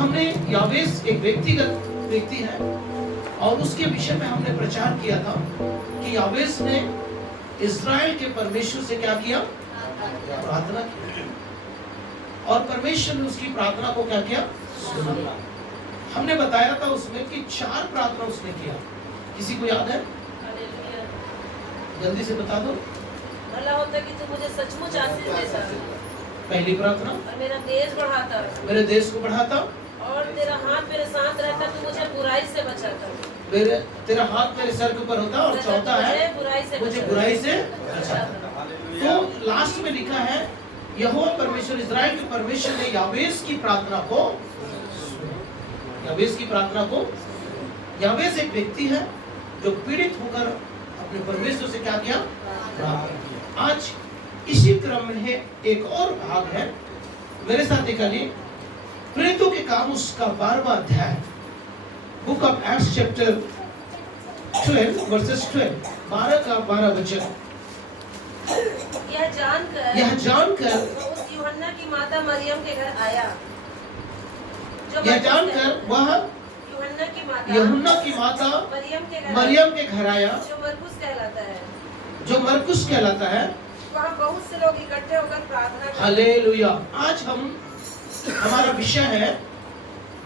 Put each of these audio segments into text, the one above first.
हमने यावेस एक व्यक्तिगत व्यक्ति है और उसके विषय में हमने प्रचार किया था कि यावेस ने इस्राएल के परमेश्वर से क्या किया? प्रार्थना की और परमेश्वर ने उसकी प्रार्थना को क्या किया? सुना। हमने बताया था उसमें कि 4 प्रार्थना उसने किया। किसी को याद है? जल्दी से बता दो। भला होता कि तू मुझे सचमुच आशीष देता, पहली प्रार्थना, और मेरा देश बढ़ाता, मेरे देश को बढ़ाता, और तेरा हाथ मेरे साथ रहता, तू मुझे बुराई से बचाता, तेरा हाथ मेरे सर के ऊपर होता, और चौथा है मुझे बुराई से बचाता। तो लास्ट में लिखा है यहोवा परमेश्वर, इस्राएल के परमेश्वर ने यावेस की प्रार्थना को, यावेस की प्रार्थना को, यावेस एक व्यक्ति है जो पीड़ित होकर अपने परमेश्वर से क्या किया? प्रार्थना किया। आज इसी क्रम में है एक और भाग है, मेरे साथ निकालिए प्रेरितों के काम उसका 12वां अध्याय, book of acts chapter 12 versus 12, 12 का 12 वचन। यह जानकर वो उस यूहन्ना की माता मरियम के घर आया, यह जानकर वह यूहन्ना की माता मरियम के घर आया, जो मरकुस कहलाता है। वहाँ बहुत से लोग इकट्ठे होकर प्रार्थना करते हैं। हालेलुया। आज हमारा विषय है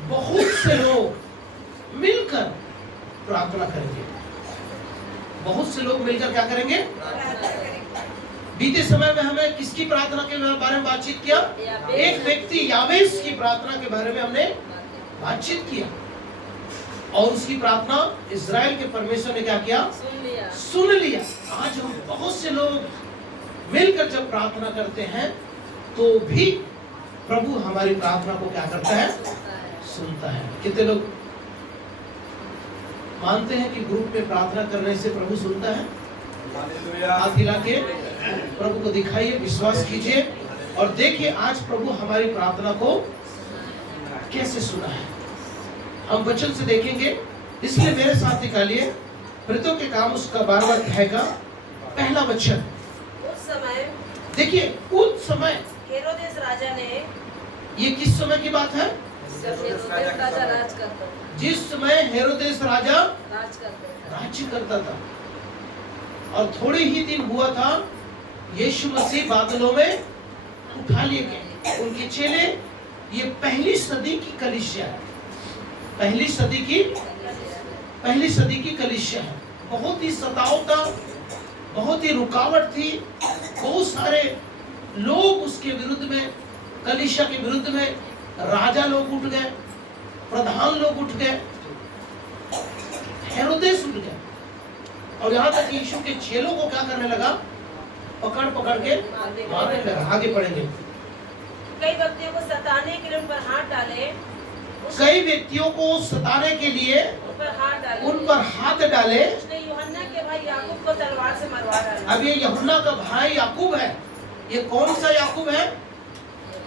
बहुत से लोग मिलकर प्रार्थना करेंगे। बहुत से लोग मिलकर क्या करेंगे? बीते समय में हमें किसकी प्रार्थना के बारे में बातचीत किया? एक व्यक्ति यावेस की प्रार्थना के बारे में हमने बातचीत किया और उसकी प्रार्थना इस्राएल के परमेश्वर ने क्या किया? सुन लिया। आज हम बहुत से लोग मिलकर जब प्रार्थना करते हैं तो भी प्रभु हमारी प्रार्थना को क्या करता है? सुनता है। कितने लोग मानते हैं कि ग्रुप में प्रार्थना करने से प्रभु सुनता है? हाथ हिला के प्रभु को दिखाइए, विश्वास कीजिए और देखिए आज प्रभु हमारी प्रार्थना को कैसे सुना है। हम वचन से देखेंगे, इसलिए मेरे साथ निकालिए प्रेरितों के काम उसका 12वां अध्याय का पहला वचन। उस समय देखिए, उस समय हेरोदेस राजा ने, ये किस समय की बात है? राजा राज करता, जिस समय हेरोदेस राजा राज्य राज्य करता था और थोड़े ही दिन हुआ था यीशु मसीह बादलों में उठा लिए गए। उनके चेले, ये पहली सदी की कलीसिया है, पहली सदी की कलीसिया है। बहुत ही सताव था, बहुत ही रुकावट थी, बहुत सारे लोग उसके विरुद्ध में, कलीसिया के विरुद्ध में, राजा लोग उठ गए, प्रधान लोग उठ गए, हेरोदेस उठ गए और यहाँ तक यीशु के चेलों को क्या करने लगा? पकड़ के मारने लगा। आगे पढ़ेंगे। कई व्यक्तियों को सताने के लिए उन पर हाथ डाले, कई व्यक्तियों को सताने के लिए उन पर हाथ डाले। उसने यूहन्ना के भाई याकूब को तलवार से मरवा डाला। अब ये यूहन्ना का भाई याकूब है। ये कौन सा याकूब है?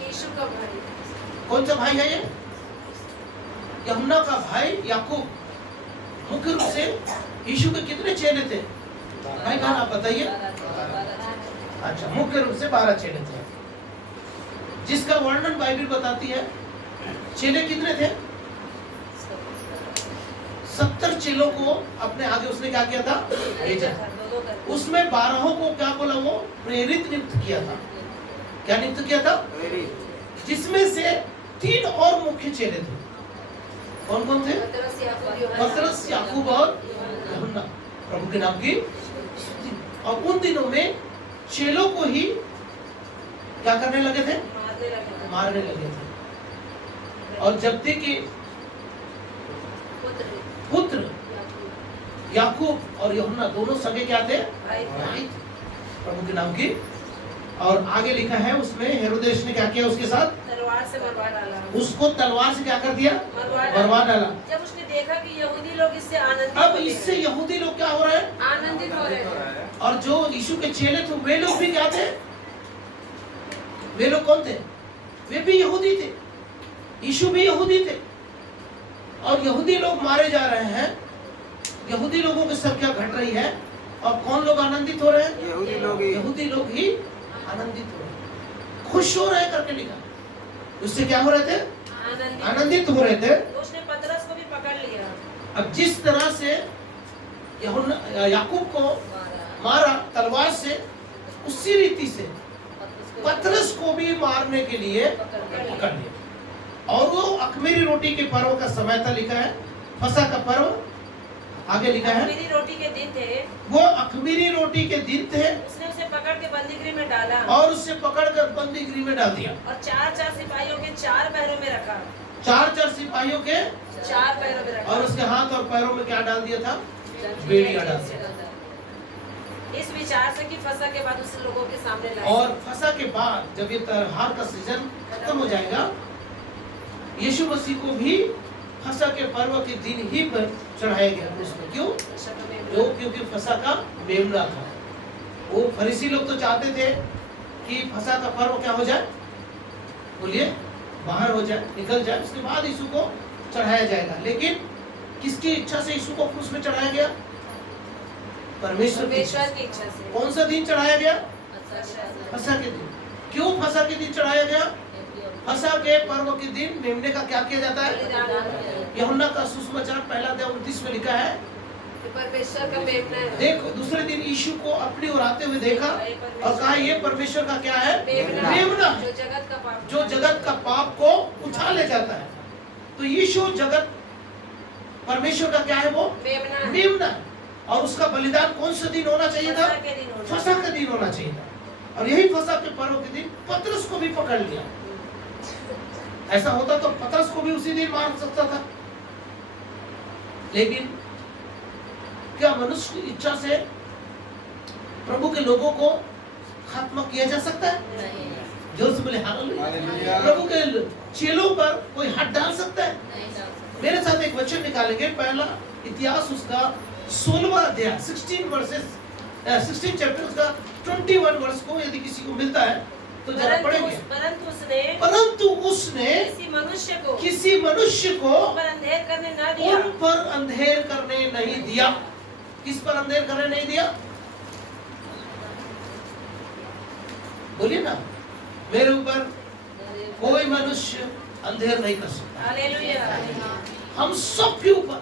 यीशु का भाई। कौन सा भाई है ये? यूहन्ना का भाई याकूब। मुख्य रूप से यीशु के कितने चेले थे भाई बहन, आप बताइए। अच्छा, मुख्य रूप से 12 चेले थे, जिसका वर्णन बाइबल बताती है। चेले कितने थे? 70 चेलों को अपने आगे उसने क्या किया था? भेजा। उसमें 12 को क्या बोला? वो प्रेरित नियुक्त किया था। क्या नियुक्त किया था? जिसमें से 3 और मुख्य चेले थे। कौन कौन थे? पतरस, याकूब और यूहन्ना, प्रभु के नाम की। और उन दिनों में चेलों को ही क्या करने लगे थे? मारने लगे थे। और जब्दी के पुत्र याकूब और यूहन्ना दोनों सगे क्या थे? भाई थे, प्रभु के नाम की। और आगे लिखा है उसमें हेरोदेस ने क्या किया उसके साथ? तलवार से मरवा डाला। उसको तलवार से क्या कर दिया? मरवा डाला। जब उसने देखा कि यहूदी लोग इससे आनंदित, अब इससे यहूदी लोग क्या हो रहे हैं? आनंदित हो रहे हैं। और जो यीशु के चेले थे वे लोग भी क्या थे? वे लोग कौन थे? वे भी यहूदी थे, यीशु भी यहूदी थे। और यहूदी लोग मारे जा रहे हैं, यहूदी लोगों की संख्या घट रही है। और कौन लोग आनंदित हो रहे हैं? यहूदी लोग ही आनंदित हो रहे हैं, खुश हो रहे हैं करके लिखा। उससे क्या हो रहे थे? आनंदित आनंदित हो रहे थे। तो उसने पतरस को भी पकड़ लिया, अब जिस तरह से याकूब को मारा तलवार से, उसी रीति से पतरस को भी मारने के लिए पकड़ लिया। और वो अख़मीरी रोटी के पर्व का समय था, लिखा है फसह का पर्व, आगे लिखा है अख़मीरी रोटी के दिन थे, वो अख़मीरी रोटी के दिन थे। उसने उसे पकड़ के बंदीगृह में डाला और उससे पकड़कर बंदीगृह में डाल दिया, और 4-4 सिपाहियों के 4 पैरों में रखा, 4-4 सिपाहियों के 4 पैरों में रखा, और उसके हाथ और पैरों में क्या डाल दिया था? बेड़ियां डाल दिया। इस विचार से कि फसह के बाद उसे लोगों के सामने लाया। और फसह के बाद जब ये त्योहार का सीजन खत्म हो जाएगा, यीशु मसीह को भी फसह के पर्व के दिन ही पर चढ़ाया गया क्रूस में। क्यों? क्योंकि फसह का मेमना था। वो फरीसी लोग तो चाहते थे कि फसह का पर्व क्या हो जाए, बोलिए, बाहर हो जाए, निकल जाए, उसके बाद यीशु को चढ़ाया जाएगा। लेकिन किसकी इच्छा से यीशु को क्रूस में चढ़ाया गया? परमेश्वर की इच्छा से। कौन सा दिन चढ़ाया गया? फसह के दिन। क्यों फसह के दिन चढ़ाया गया? फसह के पर्व के दिन मेमने का क्या किया जाता है? यूहन्ना का सुसमाचार 1:29 में लिखा है, परमेश्वर का मेमना है। देखो, दूसरे दिन यीशु को अपनी ओर आते हुए देखा और कहा, ये परमेश्वर का क्या है? मेमना, जो जगत का पाप को उठा ले जाता है। तो यीशु जगत परमेश्वर का क्या है? वो मेमना है। और उसका बलिदान कौन सा दिन होना चाहिए था? फसह का दिन होना चाहिए था। और यही फसह के पर्व के दिन पतरस को भी पकड़ लिया। ऐसा होता तो पतरस को भी उसी दिन मार सकता था। लेकिन क्या मनुष्य की इच्छा से प्रभु के लोगों को खत्म किया जा सकता है? जोर से बोले हालेलुया। प्रभु के चेलों पर कोई हाथ डाल सकता है? मेरे साथ एक वचन निकालेंगे, पहला इतिहास उसका 16वां अध्याय 16 चैप्टर उसका 21 वर्ष को यदि किसी को मिलता है तो जरा पढ़ेंगे। परंतु उसने किसी मनुष्य को उन पर अंधेर करने नहीं दिया। किस पर अंधेर करने नहीं दिया? बोलिए ना, मेरे ऊपर कोई मनुष्य अंधेर नहीं कर सकता। हालेलुया। हम सब के ऊपर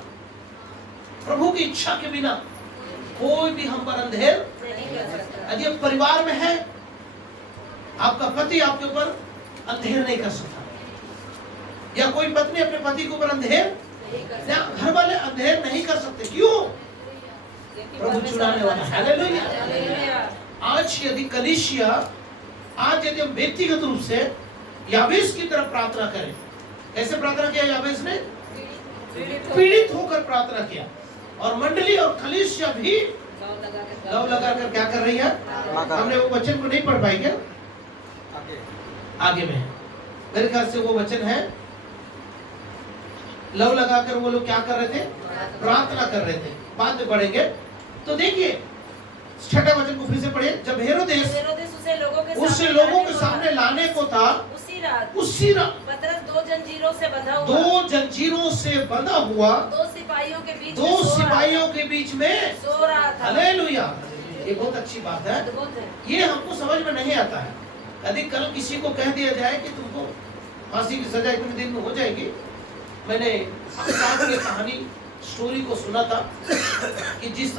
प्रभु की इच्छा के बिना कोई भी हम पर अंधेर नहीं कर सकता। यदि आप परिवार में है, आपका पति आपके ऊपर अंधेर नहीं कर सकता, या कोई पत्नी अपने पति के ऊपर अंधेर, या घर वाले अंधेर नहीं कर सकते। क्यों? प्रभु छुड़ाने वाला। हालेलुया। आज यदि कलीसिया, आज यदि हम व्यक्तिगत रूप से याबेस की तरफ प्रार्थना करें, कैसे प्रार्थना किया याबेस ने? पीड़ित होकर प्रार्थना किया। और मंडली और कलीसिया भी लव लगाकर क्या कर रही है? हमने वो वचन को नहीं पढ़ पाई क्या? आगे में है मेरे ख्याल से वो वचन है, लव लगाकर वो लोग क्या कर रहे थे? प्रार्थना कर रहे थे। बाद में पढ़ेंगे। तो देखिए 6ठा वचन को फिर से पढ़िए। जब हेरोदेस उसे लोगों के सामने लाने को था, उसी रात पतरस 2 जंजीरों से बंधा हुआ 2 सिपाहियों के बीच में सो रहा था। हालेलुया। ये बहुत अच्छी बात है। अद्भुत है। ये हमको समझ में नहीं आता है। यदि कल किसी को कह दिया जाए कि तुमको फांसी की सजा इतने दिन में हो जाएगी। मैंने अक्सार की कहानी स्टोरी को सुना था कि जिस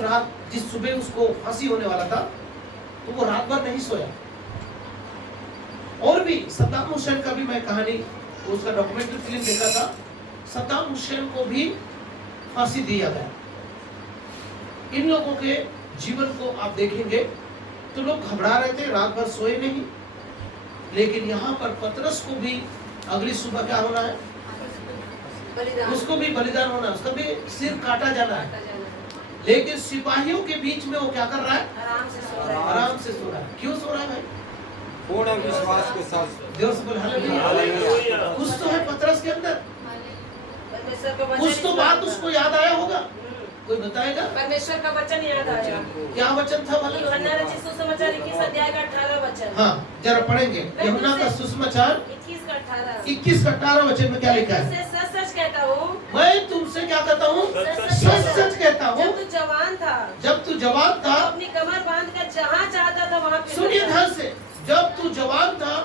सुबह उसको फांसी होने वाला था तो वो रात भर नहीं सोया। और भी सद्दाम हुसैन का भी मैं कहानी, उसका डॉक्यूमेंट्री फिल्म देखा था। सद्दाम हुसैन को भी फांसी दिया गया। इन लोगों के जीवन को आप देखेंगे तो लोग घबरा रहे थे, रात भर सोए नहीं। लेकिन यहाँ पर पतरस को भी अगली सुबह क्या होना है? उसको भी बलिदान होना है, उसका भी सिर काटा जाना है। लेकिन सिपाहियों के बीच में वो क्या कर रहा है? आराम से सो रहा है। क्यों सो रहा है भाई? पूर्ण विश्वास के साथ। देव से बोल हालेलुया। कुछ तो है पतरस के अंदर, कुछ तो बात उसको याद आया होगा। कोई बताएगा? परमेश्वर का वचन याद आया। क्या वचन था? यूहन्ना रचित सुसमाचार 21 अध्याय का 18 वचन। हाँ, जरा पढ़ेंगे। यूहन्ना का सुसमाचार 21 का 18। 21 का 18 वचन में क्या लिखा है? सच सच कहता हूँ, मैं तुमसे क्या कहता हूँ? सच सच कहता हूँ, जब तू जवान था तो अपनी कमर बांध कर जहाँ चाहता था वहाँ पे। सुनिए ध्यान से, जब तू जवान था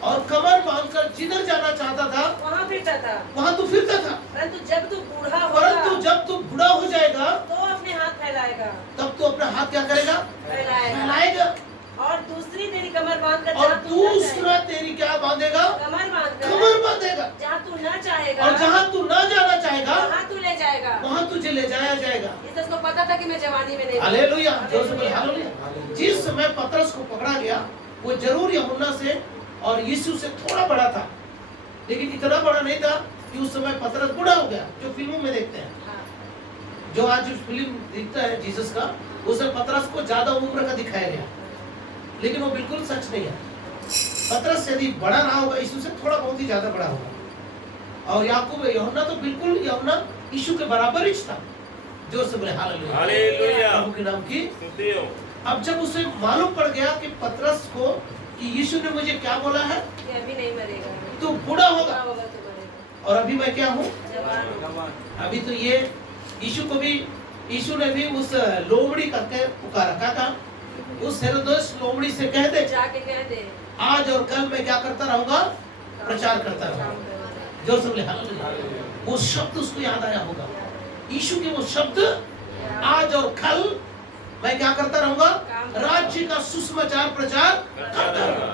और कमर बांधकर जिधर जाना चाहता था वहाँ फिरता था। वहां तू फिरता था। परंतु जब तू बूढ़ा होगा परंतु जब तू बूढ़ा हो जाएगा तो अपने हाथ फैलाएगा, तब तू अपना हाथ क्या करेगा? फैलाएगा। फैलाएगा। और दूसरी तेरी कमर बांधकर और जहाँ तू न दूसरा तेरी क्या बांधेगा? जाएगा, कमर बांधकर कमर बांधेगा। जहाँ तू न चाहेगा और जहाँ तू ना जाना चाहेगा वहाँ तू ले जाएगा। वहां तुझे ले जाया जाएगा। इससे उसको पता था कि मैं जवानी में नहीं। हालेलुया। जोर से बोले हालेलुया। जिस समय पतरस को पकड़ा गया वो जरूर यूहन्ना से और यीशु से थोड़ा बड़ा था, लेकिन इतना बड़ा नहीं था कि उस समय पतरस बूढ़ा हो गया, जो फिल्मों में देखते हैं। हाँ। जो आज फिल्म दिखता है जीसस का, उसमें पतरस को ज्यादा उम्र का दिखाया गया, लेकिन वो बिल्कुल सच नहीं है। पतरस यदि बड़ा रहा होगा यीशु से थोड़ा बहुत ही ज्यादा बड़ा होगा। और याकूब यूहन्ना तो बिल्कुल यूहन्ना यीशु के बराबर ही था। जोर से बोले हालेलुया। हालेलुया। प्रभु के नाम की स्तुति हो। अब जब उसे मालूम पड़ गया कि पतरस को कि यीशु ने मुझे क्या बोला है, कि अभी नहीं मरेगा, तू बूढ़ा बूढ़ा होगा होगा तो मरेगा, और अभी मैं क्या हूँ? जवान होगा। अभी तो ये यीशु को भी, यीशु ने भी उस लोमड़ी करके पुकारा, क्या कहा? उस हेरोदेस लोमड़ी से कह दे जाके कह दे आज और कल मैं क्या करता रहूंगा? प्रचार करता रहूंगा। जोर से बोले हालेलुया। वो शब्द उसको याद आया होगा, यीशु के वो शब्द, आज और कल मैं क्या करता रहूंगा? राज्य का सुसमाचार प्रचार करता रहूंगा।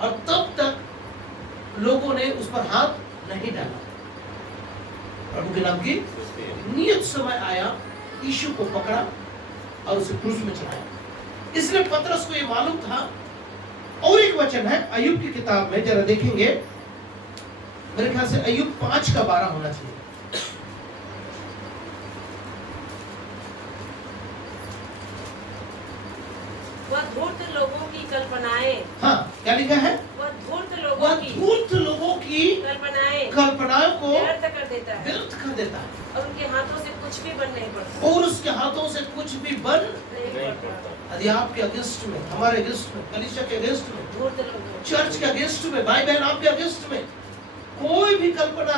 और तब तक लोगों ने उस पर हाथ नहीं डाला। प्रभु के नाम की नियत समय आया, यीशु को पकड़ा और उसे क्रूस में चढ़ाया। इसलिए पतरस को ये मालूम था। और एक वचन है अय्यूब की किताब में, जरा देखेंगे, मेरे ख्याल से अय्यूब 5:12 होना चाहिए। वह धूर्त लोगों की कल्पनाएं, हाँ, क्या लिखा है? वह धूर्त वह लोगों की धूर्त लोगों की कल्पनाओं को व्यर्थ कर देता है व्यर्थ कर देता है और उनके हाथों से कुछ भी बन नहीं पड़ता। और उसके हाथों से कुछ भी बन। नहीं पड़ता। यदि आपके अगेंस्ट में, हमारे अगेंस्ट में, कलीसिया के अगेंस्ट में, धूर्त लोगों चर्च के अगेंस्ट में, भाई बहन आपके अगेंस्ट में कोई भी कल्पना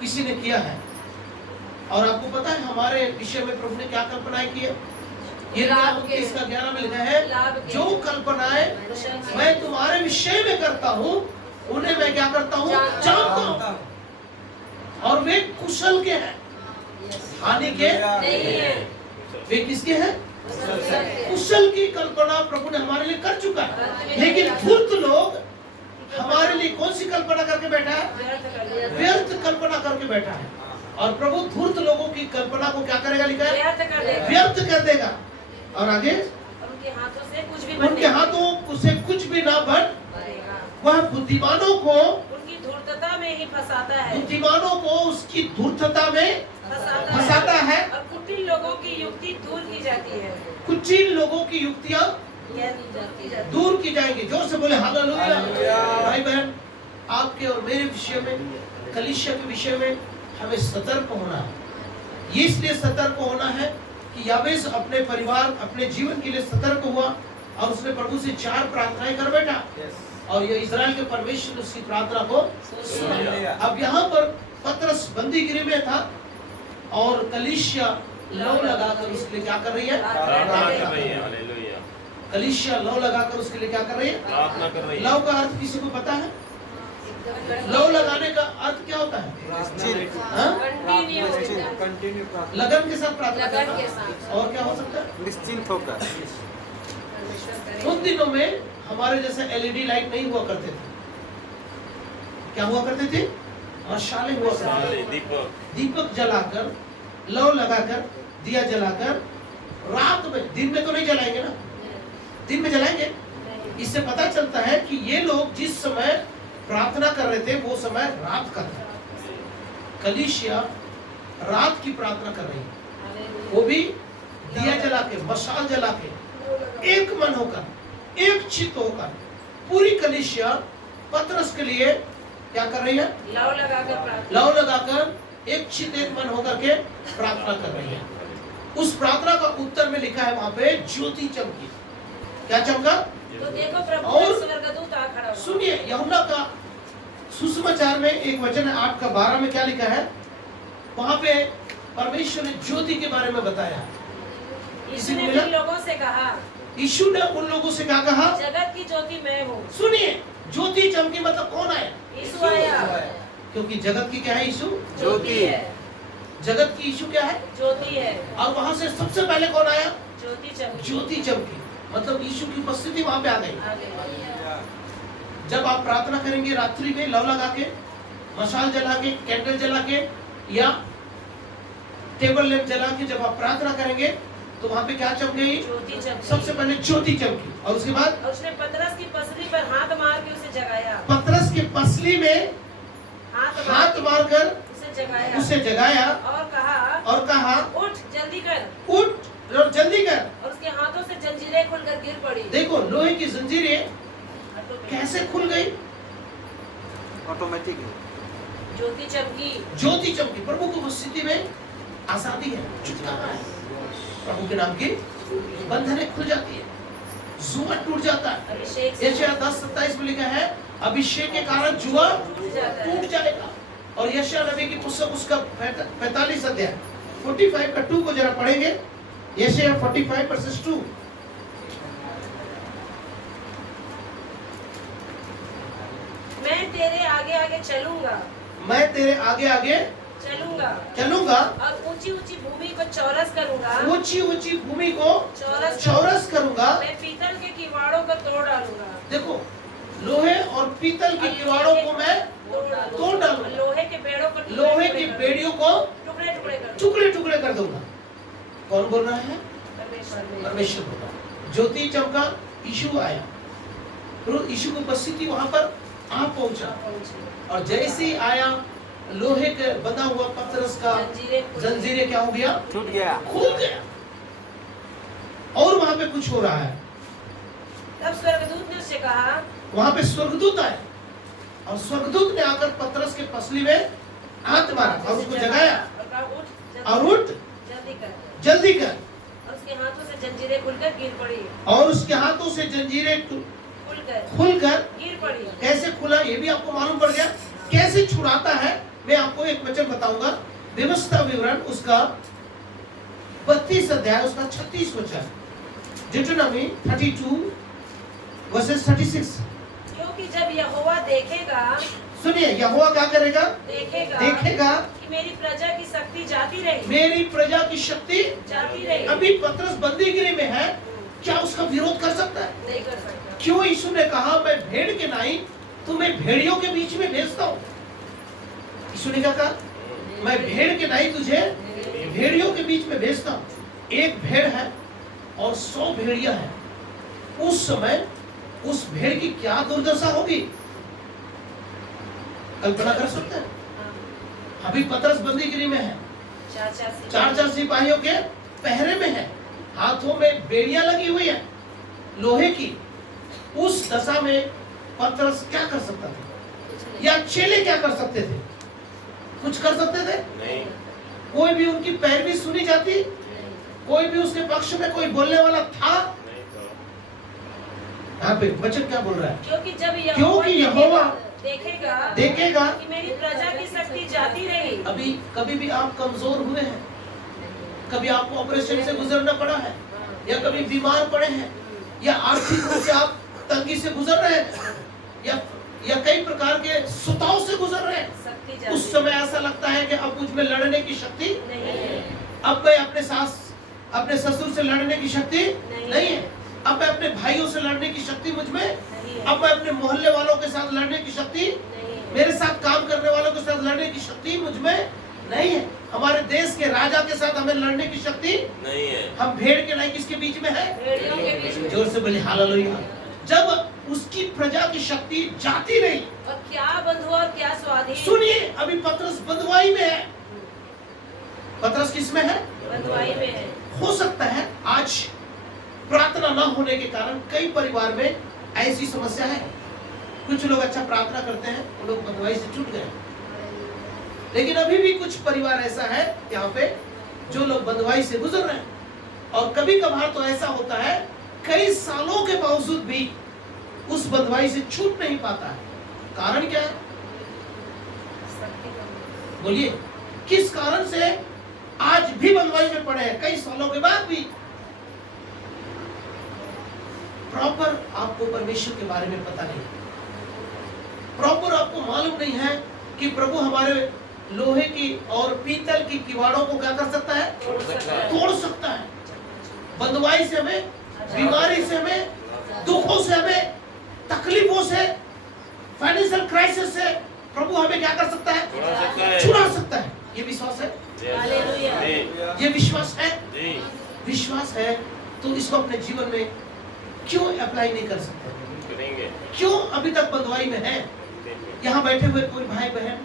किसी ने किया है, और आपको पता है हमारे विषय में प्रभु ने क्या कल्पनाएं की है? ये लाभ के, इसका 11 में लिखा है, लाभ के, जो कल्पनाएं मैं तुम्हारे विषय में करता हूँ उन्हें मैं क्या करता हूँ? जानता हूँ, और वे कुशल के हैं, हानि के नहीं है। वे किसके हैं? कुशल की कल्पना प्रभु ने हमारे लिए कर चुका है। लेकिन धूर्त लोग हमारे लिए कौन सी कल्पना करके बैठा है? व्यर्थ कर दिया। व्यर्थ कल्पना करके बैठा है। और प्रभु धूर्त लोगों की कल्पना को क्या करेगा? लिखा है व्यर्थ कर देगा। व्यर्थ कर देगा। और आगे और उनके हाथों से कुछ भी बन उनके नहीं हाथों से कुछ भी ना बन, पड़ेगा। वह बुद्धिमानों को, उनकी धूर्तता में ही फंसाता है, बुद्धिमानों को उसकी धूर्तता में फंसाता है। और कुटिल लोगों की युक्ति दूर की जाती है। कुचिल लोगों की युक्तियां यह दूर की जाती दूर की जाएंगी। जोर से बोले हालेलुया। हालेलुया। भाई बहन, आपके और मेरे विषय में, कलीसिया के विषय में हमें सतर्क होना है। ये इसलिए सतर्क होना है कि याबेस अपने परिवार, अपने जीवन के लिए सतर्क हुआ और उसने प्रभु से 4 प्रार्थनाएं कर बैठा, और ये इजराइल के परमेश्वर ने उसकी प्रार्थना को सुना। अब यहाँ पर पतरस बंदीगिरी में था और कलीसिया लौ लगाकर उसके लिए क्या कर रही है? प्रार्थना कर रही है। हालेलुया। कलीसिया लौ लगाकर उसके लिए क्या कर रही है? प्रार्थना कर रही है। लौ का अर्थ किसी को पता है? लौ लगाने का अर्थ क्या होता है? हाँ? कंटिन्यू लगन के साथ प्रार्थना लगन करना। के साथ। और क्या हो सकता है? निश्चिंत होकर। उन दिनों में हमारे जैसे एलईडी लाइट नहीं हुआ करते थे। क्या हुआ करते थे? मशालें हुआ करते थे। दीपक। दीपक जलाकर, लौ लगाकर, दिया जलाकर, रात में, दिन में तो नहीं जलाएंगे ना, दिन में जलाएंगे। इससे पता चलता है कि ये लोग जिस समय प्रार्थना कर रहे थे वो समय रात का था। कलीसिया रात की प्रार्थना कर रही है, वो भी दिया जला के, मशाल जला के, एक मन होकर, एक चित्त होकर। पूरी कलीसिया पतरस के लिए क्या कर रही है? लौ लगाकर प्रार्थना। लौ लगाकर एक चित्त, एक मन होकर के प्रार्थना कर रही है। उस प्रार्थना का उत्तर में लिखा है वहां पे ज्योति चमकी। क्या चमका? तो देखो प्रभु और का स्वर्गदूत आ खड़ा हुआ। सुनिए, यूहन्ना का सुसमाचार में एक वचन है 8:12 में क्या लिखा है? वहां पे परमेश्वर ने ज्योति के बारे में बताया। यीशु ने उन लोगों से कहा, यीशु ने उन लोगों से क्या कहा? जगत की ज्योति मैं हूँ। सुनिए, ज्योति चमकी मतलब कौन आया? यीशु आया, क्योंकि जगत की क्या है? यीशु। ज्योति है, जगत की यीशु क्या है? ज्योति है, और वहां से सबसे पहले कौन आया? ज्योति चमकी, ज्योति चमकी मतलब यीशु की उपस्थिति वहां पे आ गई। आ गई। जब आप प्रार्थना करेंगे रात्रि में लौ लगा के, मशाल जला के, कैंडल जला के या टेबल लैंप जला के जब आप प्रार्थना करेंगे तो वहां पे क्या चमक गई? ज्योति चमकी। सबसे पहले ज्योति चमकी और उसके बाद और उसने पतरस की पसली पर हाथ मार के उसे जगाया, पतरस के पसली में हाथ मारकर उसे जगाया और कहा उठ जल्दी कर, उठ और जल्दी कर। और उसके हाथों से जंजीरें खुलकर गिर पड़ी। देखो लोहे की जंजीरें कैसे खुल गई? ऑटोमेटिक है। ज्योति चमकी, ज्योति चमकी। प्रभु की उपस्थिति में आजादी है, छुटकारा है। प्रभु के नाम की बंधनें खुल जाती है, जुआ टूट जाता है। अभिषेक से यशायाह 10:27 में लिखा है अभिषेक के कारण जुआ टूट जाएगा। और यशायाह नबी की पुस्तक उसका 45 अध्याय 45 का 2 को जरा पढ़ेंगे। यशायाह 45:2। मैं तेरे आगे आगे चलूंगा, मैं तेरे आगे आगे चलूंगा और ऊंची ऊंची भूमि को चौरस करूंगा, ऊंची ऊंची भूमि को चौरस करूंगा। मैं पीतल के किवाड़ों को तोड़ डालूंगा। देखो लोहे और पीतल के किवाड़ों को मैं तोड़ डालूंगा, लोहे के बेड़ों को बेड़ियों को टुकड़े टुकड़े कर दूंगा। कौन बोल रहा है? परमेश्वर बोल रहा है। ज्योति चमका, यीशु आया, यीशु की उपस्थिति वहां पर आ पहुंचा और जैसे ही आया लोहे के बंधा हुआ पत्थरस का जंजीरें क्या हो गया? छूट गया, खुल गया। और वहां पे कुछ हो रहा है। तब स्वर्गदूत ने उससे कहा, वहां पे स्वर्गदूत आया और स्वर्गदूत ने आकर पतरस के पसली में हाथ मारा और उसको जगाया और उठ जल्दी कर। और उसके हाथों से जंजीरें खुलकर गिर पड़ी, और उसके हाथों से जंजीरें खुलकर गिर पड़ी। कैसे खुला ये भी आपको मालूम पड़ गया। कैसे छुड़ाता है मैं आपको एक वचन बताऊंगा। व्यवस्था विवरण उसका 32 अध्याय उसका 36 वचन, डिट्रोनॉमी 32:36। क्योंकि जब यहोवा देखेगा, सुनिए, यहोवा क्या करेगा? देखेगा कि मेरी प्रजा की शक्ति जाती रही, मेरी प्रजा की शक्ति जाती रही। अभी पतरस बंदीगिरी में है, क्या उसका विरोध कर सकता है? नहीं कर सकता। क्यों? यीशु ने कहा मैं भेड़ के नहीं तुम्हें भेड़ियों के बीच में भेजता हूँ। यीशु ने क्या कहा? मैं भेड़ के नहीं तुझे भेड़ियों के बीच में भेजता हूँ। एक भेड़ है और 100 भेड़िया है। उस समय उस भेड़ की क्या दुर्दशा होगी? कल्पना कर सकते हैं? अभी पतरस बंदीगिरी में है, 4 सिपाहियों के पहरे में है, हाथों में बेड़ियां लगी हुई है लोहे की। उस दशा में पतरस क्या कर सकता था? या चेले क्या कर सकते थे? कुछ कर सकते थे? नहीं। कोई भी उनकी पैरवी सुनी जाती? कोई भी उसके पक्ष में कोई बोलने वाला था? यहाँ पे वचन क्या बोल रहा है? क्योंकि यहोवा देखेगा कि मेरी प्रजा की शक्ति जाती रही। अभी कभी भी आप कमजोर हुए हैं, कभी आपको ऑपरेशन से गुजरना पड़ा है, या कभी बीमार पड़े हैं, या आर्थिक रूप से आप तंगी से गुजर रहे हैं, या कई प्रकार के सुताव से गुजर रहे हैं। उस समय ऐसा लगता है कि अब मुझ में लड़ने की शक्ति नहीं है। अब मैं अपने ससुर से लड़ने की शक्ति नहीं है। अब मैं अपने भाइयों से लड़ने की शक्ति मुझ में, अब मैं अपने मोहल्ले वालों के साथ लड़ने की शक्ति, मेरे साथ काम करने वालों के साथ लड़ने की शक्ति मुझ में नहीं है। हमारे देश के राजा के साथ हमें लड़ने की शक्ति नहीं है। हम भेड़ के नहीं किसके बीच में है? भेड़ियों के बीच में। जोर से बोलिए हालेलुया। जब उसकी प्रजा की शक्ति जाती रही, और क्या बंधुआ और क्या स्वाधीन। सुनिए, अभी पतरस बंधुआई में है। पतरस किस में है? बंधुआई में है। हो सकता है आज प्रार्थना न होने के कारण कई परिवार में ऐसी समस्या है। कुछ लोग अच्छा प्रार्थना करते हैं, वो लोग बंधुआई से छूट गए, लेकिन अभी भी कुछ परिवार ऐसा है यहाँ पे जो लोग बंधुआई से गुजर रहे हैं। और कभी कभार तो ऐसा होता है कई सालों के बावजूद भी उस बंधुआई से छूट नहीं पाता है। कारण क्या है? बोलिए, किस कारण से आज भी बंधुआई में पड़े हैं कई सालों के बाद भी? प्रॉपर आपको परमेश्वर के बारे में पता नहीं, प्रॉपर आपको मालूम नहीं है कि प्रभु हमारे लोहे की और पीतल की किवाड़ों को क्या कर सकता है? तोड़ सकता है। तोड़ सकता है। बंदवाई से हमें, बीमारी से हमें, दुखों से हमें, तकलीफों से, फाइनेंशियल क्राइसिस से प्रभु हमें क्या कर सकता है? छुड़ा सकता है। छुड़ा सकता है। ये विश्वास है, हालेलुया। जी ये विश्वास है, जी विश्वास है। तो इसको अपने जीवन में क्यों अप्लाई नहीं कर सकते? करेंगे क्यों अभी तक बंदवाई में है? यहाँ बैठे हुए कोई भाई बहन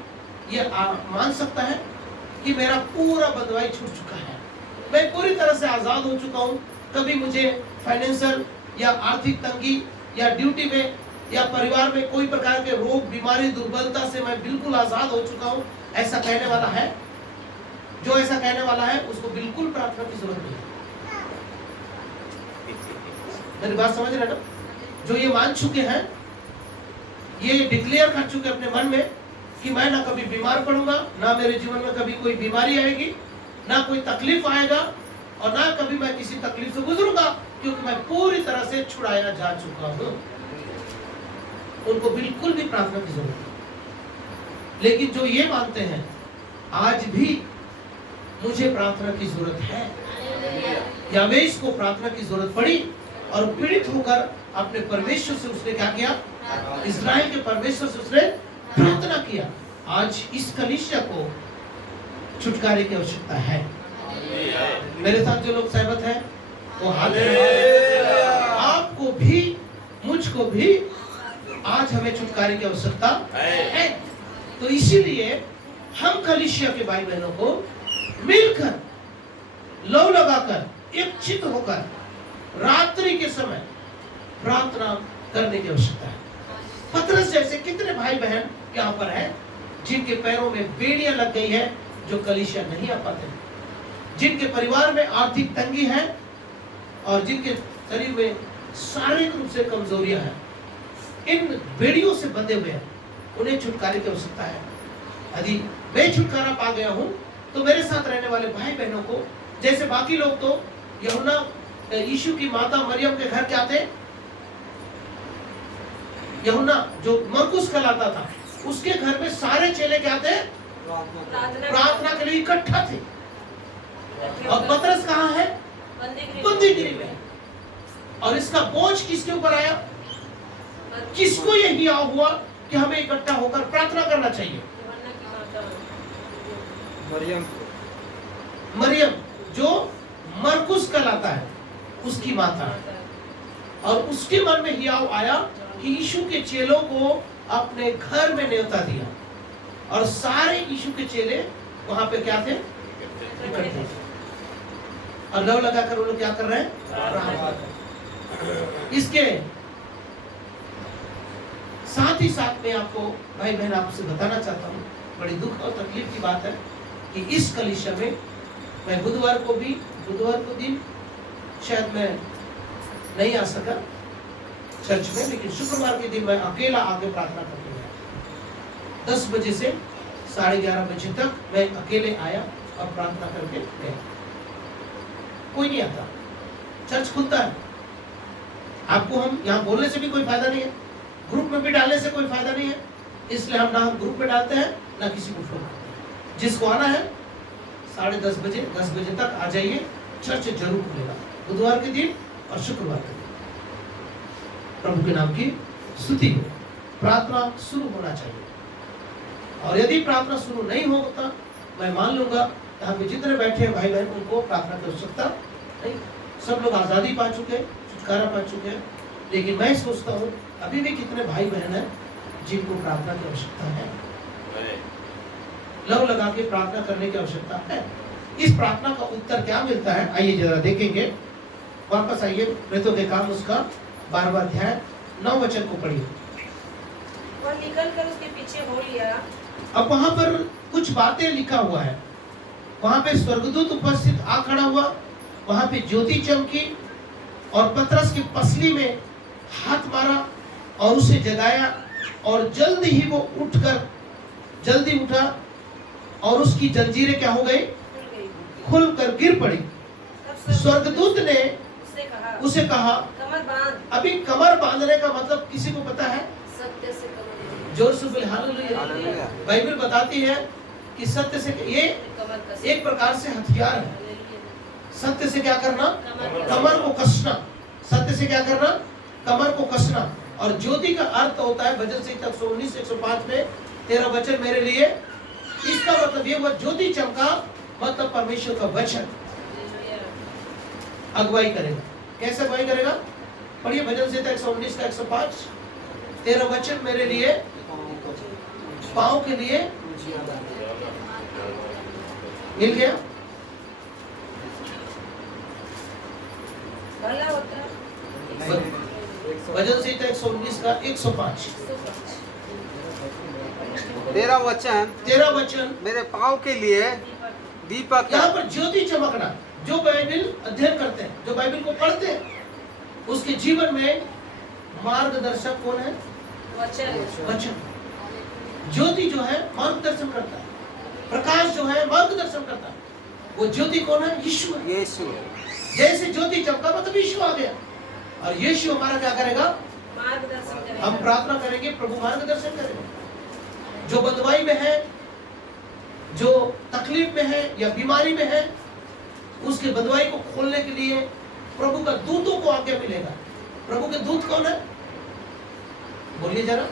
ये मान सकता है कि मेरा पूरा बंदवाई छूट चुका है, मैं पूरी तरह से आजाद हो चुका हूँ, कभी मुझे फाइनेंशियल या आर्थिक तंगी या ड्यूटी में या परिवार में कोई प्रकार के रोग, बीमारी, दुर्बलता से मैं बिल्कुल आजाद हो चुका हूँ, ऐसा कहने वाला है? जो ऐसा कहने वाला है उसको बिल्कुल प्रार्थना की जरूरत नहीं है। मेरी बात समझ रहे ना? जो ये मान चुके हैं, ये डिक्लेयर कर चुके अपने मन में कि मैं ना कभी बीमार पड़ूंगा, ना मेरे जीवन में कभी कोई बीमारी आएगी, ना कोई तकलीफ आएगा, और ना कभी मैं किसी तकलीफ से गुजरूंगा, क्योंकि मैं पूरी तरह से छुड़ाया जा चुका हूं। उनको बिल्कुल भी प्रार्थना की जरूरत नहीं। लेकिन जो ये मानते हैं आज भी मुझे प्रार्थना की जरूरत है, यावेश को प्रार्थना की जरूरत पड़ी और पीड़ित होकर अपने परमेश्वर से उसने क्या किया? इस्राएल के परमेश्वर से उसने प्रार्थना किया। आज इस कलीसिया को छुटकारे की आवश्यकता है। मेरे साथ जो लोग सहमत हैं वो हाथ उठाएं। आपको भी, मुझको भी आज हमें छुटकारे की आवश्यकता है। तो इसीलिए हम कलीसिया के भाई बहनों को मिलकर, लौ लगाकर, एक चित्त होकर रात्रि के समय प्रार्थना करने की आवश्यकता है। पतरस जैसे कितने भाई बहन यहाँ पर हैं जिनके पैरों में बेड़ियां लग गई है, जो कलीसिया नहीं आ पाते, जिनके परिवार में आर्थिक तंगी है और जिनके शरीर में शारीरिक रूप से कमजोरियां हैं, इन बेड़ियों से बंधे हुए हैं, उन्हें छुटकारे की आवश्यकता है। यदि मैं छुटकारा पा गया हूं तो मेरे साथ रहने वाले भाई बहनों को, जैसे बाकी लोग तो यूहन्ना यीशु की माता मरियम के घर क्या थे? यूहन्ना जो मरकुस कहलाता था, उसके घर में सारे चेले क्या थे? प्रार्थना के लिए इकट्ठा थे। और पतरस कहाँ है? बंदीगृह में। और इसका बोझ किसके ऊपर आया? किसको ये हिया हुआ कि हमें इकट्ठा होकर प्रार्थना करना चाहिए? मरियम जो मरकुस कहलाता है, उसकी माता। और उसके मन में हियाव आया कि यीशु के चेलों को अपने घर में न्योता दिया, और सारे यीशु के चेले वहां पे क्या थे? इकट्ठे थे। और लव लगाकर वो लोग क्या कर रहे हैं? इसके साथ ही साथ में आपको भाई बहन आपसे बताना चाहता हूँ, बड़ी दुख और तकलीफ की बात है कि इस कलीसिया में मैं बुधवार को दिन शायद मैं नहीं आ सका चर्च में, लेकिन शुक्रवार के दिन मैं अकेला आके प्रार्थना करने गया। 10 बजे से 11:30 बजे तक मैं अकेले आया और प्रार्थना करके गया। कोई नहीं आता, चर्च खुलता है। आपको हम यहाँ बोलने से भी कोई फायदा नहीं है, ग्रुप में भी डालने से कोई फायदा नहीं है, इसलिए हम ना ग्रुप में डालते हैं ना किसी को फोन करते हैं। जिसको आना है 10:30 बजे 10 बजे तक आ जाइए, चर्च जरूर खुलेगा बुधवार के दिन और शुक्रवार के दिन। प्रभु के नाम की स्तुति हो। प्रार्थना शुरू होना चाहिए, और यदि प्रार्थना शुरू नहीं होता, मैं मान लूंगा यहाँ पे जितने बैठे हैं भाई बहन, उनको प्रार्थना की आवश्यकता नहीं। सब लोग आजादी पा चुके हैं, छुटकारा पा चुके हैं, लेकिन मैं सोचता हूँ अभी भी कितने भाई बहन हैं जिनको प्रार्थना की आवश्यकता है। लव लगा के प्रार्थना करने की आवश्यकता है। इस प्रार्थना का उत्तर क्या मिलता है, आइए जरा देखेंगे। वापस आइए, प्रेतों के काम उसका 12वां अध्याय 9 वचन को पढ़िए। और निकल कर उसके पीछे हो लिया। अब वहां पर कुछ बातें लिखा हुआ है। वहां पे स्वर्गदूत उपस्थित आ खड़ा हुआ, वहां पे ज्योति चमकी और पतरस की पसली में हाथ मारा और उसे जगाया, और जल्दी ही वो जल्दी उठा और उसकी जंजीरें क्या हो गई? खुलकर गिर पड़ी। स्वर्गदूत ने उसे कहा कमर बांध। अभी कमर बांधने का मतलब किसी को पता है? सत्य से कमर जोर से बोले हालेलुया। हालेलुया। बाइबल बताती है कि सत्य से ये कमर कस एक प्रकार से हथियार है। हालेलुया। सत्य से क्या करना? कमर कमर को कसना। सत्य से क्या करना? कमर को कसना। और ज्योति का अर्थ होता है भजन संहिता 119 105 में, तेरा वचन मेरे लिए। इसका मतलब ये हुआ ज्योति चमका, मतलब परमेश्वर का वचन हालेलुया। अगुवाई करेगा। कैसे अगुवाई करेगा? पढ़िए भजन संहिता 119 का 105, तेरा वचन मेरे लिए पाँव के लिए मिल गया। भला होता है। भजन संहिता 119 का 105, तेरा वचन तेरा वचन मेरे पाँव के लिए दीपक यहाँ है। पर ज्योति चमकना। जो बाइबल अध्ययन करते हैं, जो बाइबल को पढ़ते हैं, उसके जीवन में मार्गदर्शक कौन है? वचन। वचन। ज्योति जो है मार्गदर्शन करता है, प्रकाश जो है मार्गदर्शन करता है। वो ज्योति कौन है? यीशु है। यीशु। जैसे ज्योति चमका मतलब यीशु आ गया, और यीशु हमारा क्या करेगा? मार्गदर्शन करेगा। हम प्रार्थना करेंगे, प्रभु मार्गदर्शन करेगा। जो बंधुआई में है, जो तकलीफ में है या बीमारी में है, उसके बंधुआई को खोलने के लिए प्रभु का दूतों को आज्ञा मिलेगा। प्रभु के दूत कौन है? बोलिए जरा,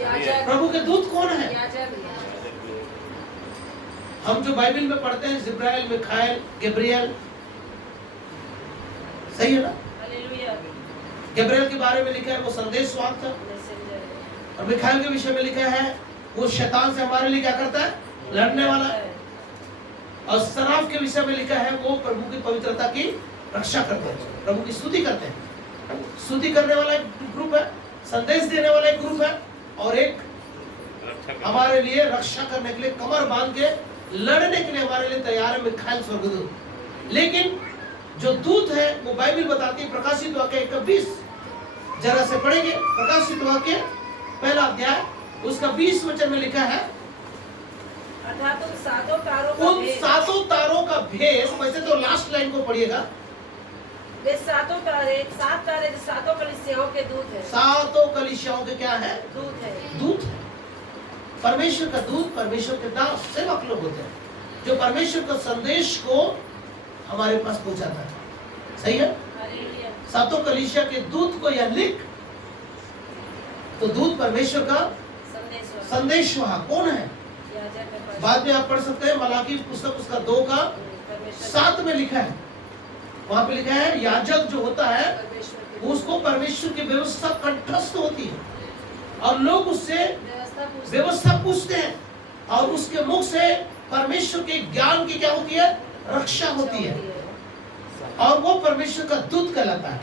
याजक। प्रभु के दूत कौन है? याजक। हम जो बाइबल में पढ़ते हैं, जिब्राइल, मिखाएल, गैब्रियल, सही है ना? हालेलुया। गैब्रियल के बारे में लिखा है वो संदेशवाहक था, मैसेंजर है। और मिखाएल के विषय में लिखा है वो शैतान से हमारे लिए क्या करता है? लड़ने वाला है। और सराफ के विषय में लिखा है वो प्रभु की पवित्रता की रक्षा करते हैं, प्रभु की स्तुति करते हैं। स्तुति करने वाला एक ग्रुप है, संदेश देने वाला एक ग्रुप है, और एक हमारे लिए रक्षा करने के लिए कमर बांध के लड़ने के लिए हमारे लिए तैयार है मिखाएल स्वर्गदूत। लेकिन जो दूत है वो बाइबल बताती है, प्रकाशित वाक्य 21 जरा से पढ़ेंगे। प्रकाशित वाक्य पहला अध्याय उसका 20 वचन में लिखा है, अर्थात उन सातों तारों का उन भेद। सातों तारों का भेद। वैसे तो लास्ट लाइन को पढ़िएगा। वे सातों तारे, सात तारे जो सातों कलीसियाओं के दूत है। सातों कलीसियाओं के क्या है? दूत है। दूत है। परमेश्वर का दूत, परमेश्वर के दास, सेवक लोग होते हैं जो परमेश्वर का संदेश को हमारे पास पहुंचाता है। सही है? हालेलुया। सातों कलीसिया के दूत को यह लिख, तो दूत परमेश्वर का संदेश। संदेशवाहक कौन है? याजक के पास। बाद में आप पढ़ सकते हैं मलाकी पुस्तक उसका 2 का परमेश्वर। 7 में लिखा है। वहां पे लिखा है याजक जो होता है परमेश्वर की उसको परमेश्वर की व्यवस्था कंठस्थ होती है, और लोग उससे व्यवस्था पूछते हैं, और उसके मुख से परमेश्वर के ज्ञान की क्या होती है? रक्षा होती है। और वो परमेश्वर का दूत कहलाता है।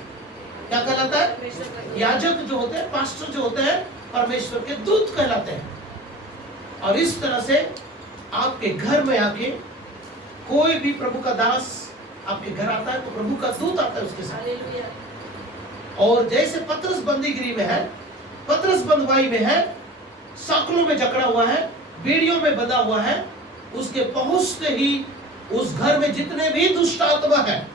क्या कहलाता है? परमेश्वर का याजक जो होते हैं, पास्टर जो होते हैं, परमेश्वर के दूत कहलाते हैं। और इस तरह से आपके घर में आके कोई भी प्रभु का दास आपके घर आता है तो प्रभु का दूत आता है उसके साथ। हालेलुया। और जैसे पतरस बंदीगिरी में है, पतरस बंधुआई में है, साकलों में जकड़ा हुआ है, बेड़ियों में बंधा हुआ है, उसके पहुंचते ही उस घर में जितने भी दुष्ट आत्मा है,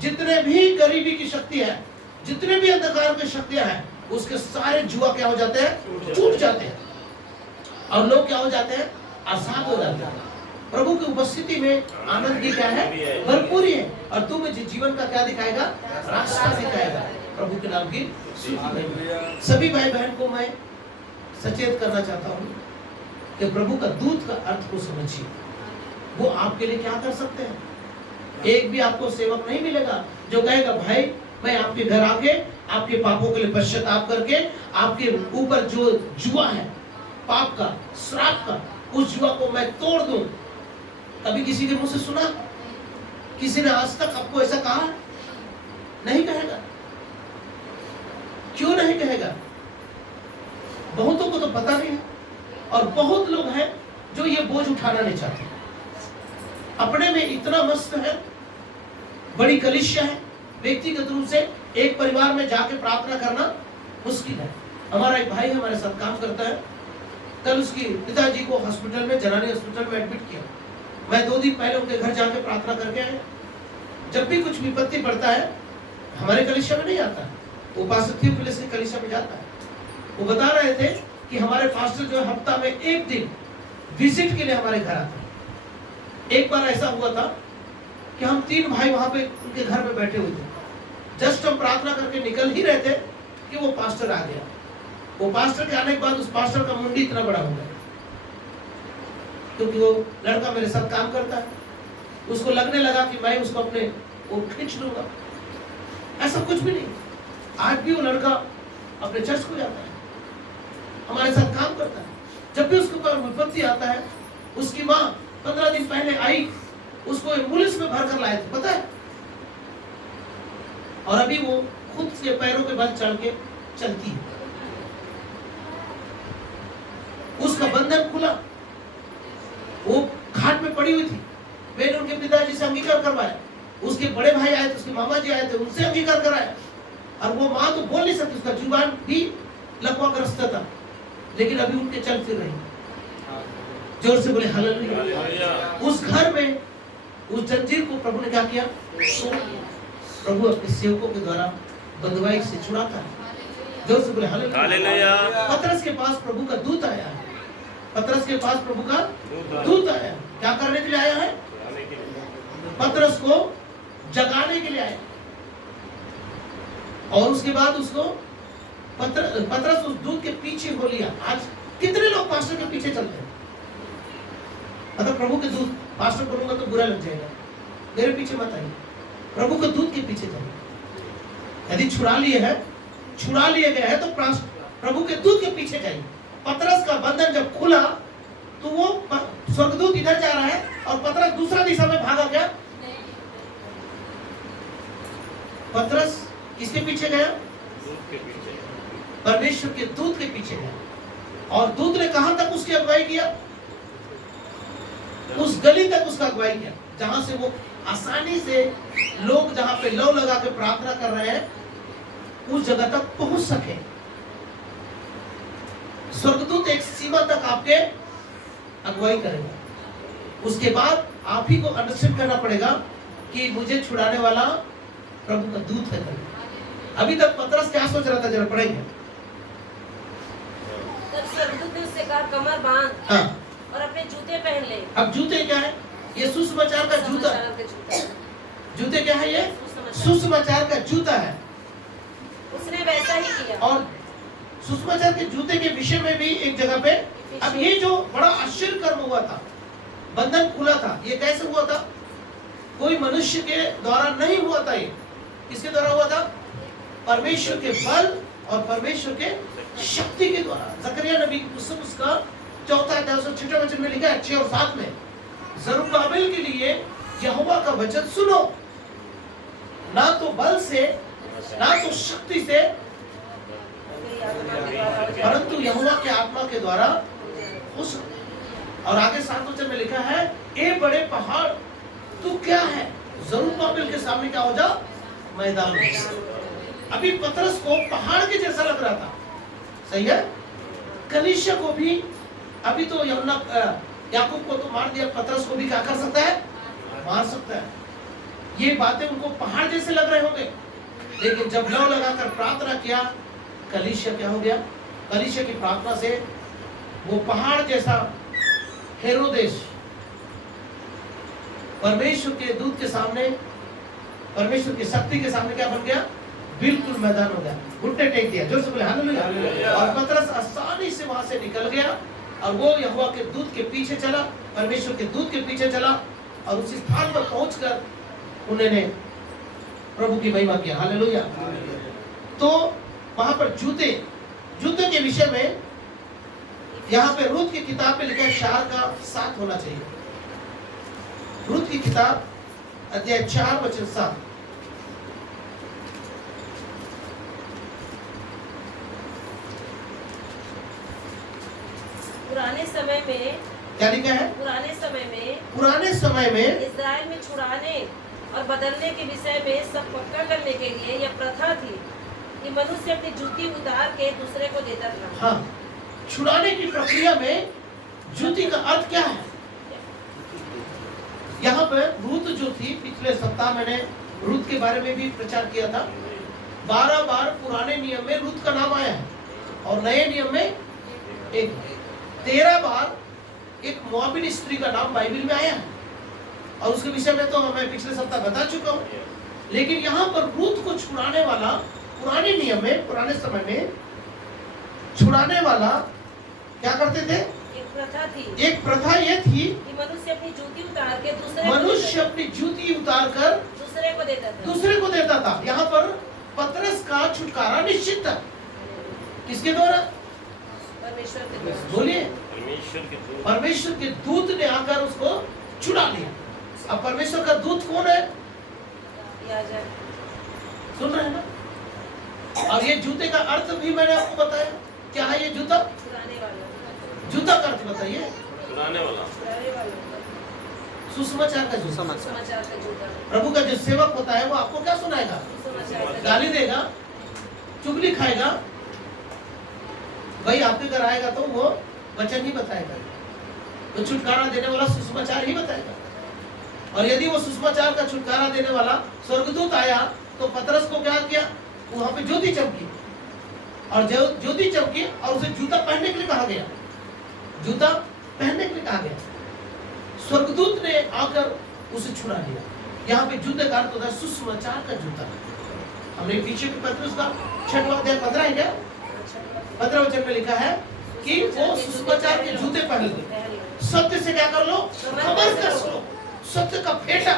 जितने भी गरीबी की शक्ति है, जितने भी अंधकार की शक्तियां हैं, उसके सारे जुआ क्या हो जाते हैं? टूट जाते हैं, और लोग क्या हो जाते हैं? आजाद हो जाते हैं। प्रभु की उपस्थिति में आनंद की क्या है? भरपूरी है। और तुम्हें जीवन का क्या दिखाएगा? रास्ता दिखाएगा। प्रभु के नाम की स्तुति। सभी भाई बहन को मैं सचेत करना चाहता हूँ कि प्रभु का दूत का अर्थ को समझिए। वो आपके लिए क्या कर सकते हैं? एक भी आपको सेवक नहीं मिलेगा जो कहेगा भाई मैं आपके घर आके आपके पापों के लिए पश्चाताप करके आपके ऊपर जो जुआ है, पाप का, श्राप का, उस जुआ को मैं तोड़ दूं। कभी किसी के मुंह से सुना? किसी ने आज तक आपको ऐसा कहा? नहीं कहेगा। क्यों नहीं कहेगा? बहुतों को तो पता नहीं है, और बहुत लोग हैं जो ये बोझ उठाना नहीं चाहते, अपने में इतना मस्त है। बड़ी कलीसिया है, व्यक्तिगत रूप से एक परिवार में जाके प्रार्थना करना मुश्किल है। हमारा एक भाई हमारे साथ काम करता है, कल उसकी पिताजी को हॉस्पिटल में, जनानी हॉस्पिटल में एडमिट किया। मैं 2 दिन पहले उनके घर जाके प्रार्थना करके आया। जब भी कुछ विपत्ति पड़ता है हमारे कलीसिया में नहीं आता, वो पास्टर थियोफिलस की कलीसिया में जाता है। वो बता रहे थे कि हमारे पास्टर जो है हफ्ता में एक दिन विजिट के लिए हमारे घर आते हैं। एक बार ऐसा हुआ था कि हम 3 भाई वहां पे उनके घर में बैठे हुए थे। जस्ट हम प्रार्थना करके निकल ही रहे थे कि वो पास्टर आ गया। वो पास्टर के आने के बाद उस पास्टर का मुंडी इतना बड़ा हो गया, क्योंकि वो लड़का मेरे साथ काम करता है। उसको लगने लगा कि मैं उसको अपने वो खींच लूंगा। ऐसा कुछ भी नहीं। आज भी वो लड़का अपने चर्च को जाता है, हमारे साथ काम करता है। जब भी उसके ऊपर विपत्ति आता है, उसकी माँ 15 दिन पहले आई, उसको एम्बुलेंस में भर कर लाए थे, पता है। और अभी वो खुद के पैरों पे बल चढ़ के चलती है। उसका बंधन खुला। वो खाट में पड़ी हुई थी। मैंने उनके पिताजी से अंगीकार करवाया। उसके बड़े भाई आए थे, उसके मामा जी आए थे, उनसे अंगीकार कराया। और वो माँ तो बोल नहीं सकती, उसका जुबान भी लकवाग्रस्त था, लेकिन अभी उनके चल फिर रही। जोर से बोले हालेलुया। उस घर में उस जंजीर को प्रभु ने क्या किया? प्रभु अपने सेवकों के द्वारा बंधुआई से छुड़ाता है। जोर से बोले हालेलुया। पतरस के पास प्रभु का दूत आया है। पतरस के पास प्रभु का दूत आया। क्या करने के लिए आया है? पतरस को जगाने के लिए आया। और उसके बाद उसको पतरस उस दूत के पीछे हो लिया। आज कितने लोग पास्टर के पीछे चलते हैं? मतलब प्रभु के दूत, पास्टर बोलूंगा तो बुरा लग जाएगा, मेरे पीछे मत आइए, प्रभु के दूत के पीछे जाइए। यदि छुड़ा लिए गए हैं तो प्रभु के दूत के पीछे जाइए। पतरस का बंधन जब खुला तो वो स्वर्गदूत इधर जा रहा है और पतरस दूसरा दिशा में भागा गया। पतरस किसके पीछे गया? परमेश्वर के दूत के पीछे गया। और दूत ने कहां तक उसकी अगुवाई किया? उस गली तक उसका अगुवाई किया, जहां से वो आसानी से लोग जहां पे लौ लगा के प्रार्थना कर रहे हैं उस जगह तक पहुंच सके। स्वर्गदूत एक सीमा तक आपके अगुवाई करेगा। उसके बाद आप ही को अंडरस्टैंड करना पड़ेगा कि मुझे छुड़ाने वाला प्रभु का दूत है। अभी तक पतरस क्या सोच रहा था? जरा पढ़ेंगे। तब स्वर्गदूत ने उससे कहा, कमर बांध। हाँ। और अपने जूते पहन ले। अब जूते क्या है? ये सुसमाचार का जूता। जूते क्या है? ये सुसमाचार का जूता है। उसने वैसा ही किया। और सुसमाचार के जूते के विषय में भी एक जगह पे, अब ये जो बड़ा आश्चर्य कर्म हुआ था, बंधन खुला था, ये कैसे हुआ था? कोई मनुष्य के द्वारा नहीं हुआ था। ये किसके द्वारा हुआ था? परमेश्वर के बल और परमेश्वर के शक्ति के द्वारा। जकरिया नबी की पुस्तक उसका 4 अध्याय 6 वचन में लिखा है 6 और 7 में, जरुब्बाबेल के लिए यहोवा का वचन सुनो, ना तो बल से ना तो शक्ति से, परंतु यहोवा के आत्मा के द्वारा हो सकता। और आगे 7 वचन में लिखा है, ए बड़े पहाड़ तू क्या है? जरुब्बाबेल के सामने क्या हो जा? मैदान में। अभी पतरस को पहाड़ के जैसा लग रहा था, सही है। कलीसिया को भी अभी तो याकूब को तो मार दिया, पतरस को भी क्या कर सकता है? मार सकता है। ये बातें उनको पहाड़ जैसे लग रहे होंगे, लेकिन जब लौ लगाकर प्रार्थना किया, कलीसिया क्या हो गया? कलीसिया की प्रार्थना से वो पहाड़ जैसा हेरोदेस परमेश्वर के दूत के सामने, परमेश्वर की शक्ति के सामने क्या बन गया? बिल्कुल मैदान हो गया, घुटने टेक दिया। जोर से बोले हालेलुया। और पतरस आसानी से वहां से निकल गया और वो यहोवा के दूत के पीछे चला, परमेश्वर के दूत के पीछे चला और उस स्थान पर पहुंचकर उन्होंने प्रभु की महिमा किया। हालेलुया। तो वहां पर जूते के विषय में यहाँ पे रूत की किताब में लिखा है 4 का 7 होना चाहिए। रूत की किताब अध्याय 4 वचन 7। पुराने समय में क्या लिखा है? पुराने समय में इस्राएल में छुड़ाने और बदलने के विषय में सब पक्का करने के लिए यह प्रथा थी कि मनुष्य अपनी जूती उतार के दूसरे को देता था। हाँ, छुड़ाने की प्रक्रिया में जूती का अर्थ क्या है? यहाँ पर रूत जो थी, पिछले सप्ताह मैंने रूत के बारे में भी प्रचार किया था। 12 बार पुराने नियम में रूत का नाम आया है और नए नियम में एक 13 बार एक मोआबिन स्त्री का नाम बाइबल में आया है, और उसके विषय में तो मैं पिछले सप्ताह बता चुका हूँ। लेकिन यहाँ पर रूत को छुड़ाने वाला, पुराने नियम में, पुराने समय में छुड़ाने वाला क्या करते थे? एक प्रथा थी, एक प्रथा ये थी कि मनुष्य अपनी जूती उतार के मनुष्य अपनी जूती उतार कर दूसरे को देता था। दूसरे को देता था। यहाँ पर पतरस का छुटकारा निश्चित था। किसके द्वारा? परमेश्वर के द्वारा। बोलिए, परमेश्वर के दूत परमेश्वर के दूत ने आकर उसको छुड़ा लिया। अब परमेश्वर का दूत कौन है? याजक। सुन रहे हैं ना? और ये जूते का अर्थ भी मैंने आपको बताया। क्या है ये जूता? छुड़ाने वाला। जूता का अर्थ बताइए। छुड़ाने वाला, छुड़ाने वाला। सुसमाचार का जूता। समाचार का जूता। प्रभु का जो सेवक होता है वो आपको क्या सुनाएगा? समाचार का गाली देगा, चुगली खाएगा। भाई आपके घर आएगा तो वो वचन ही बताएगा, वो छुटकारा देने वाला सुसमाचार ही बताएगा। और यदि वो सुसमाचार का छुटकारा देने वाला स्वर्गदूत आया तो पतरस को क्या किया? वहां पे ज्योति चमकी, और ज्योति चमकी और उसे जूता पहनने के लिए कहा गया। जूता पहनने के लिए कहा गया। स्वर्गदूत ने आकर उसे छुड़ा लिया। यहाँ पे जूते का अर्थ होता है सुसमाचार का जूता। हमने पीछे भी पतरस का 6वां अध्याय 15 है क्या? 15 वचन में लिखा है कि वो सुसमाचार के जूते पहन लो। सत्य से क्या कर लो? कमर कस लो। सत्य का फेटा,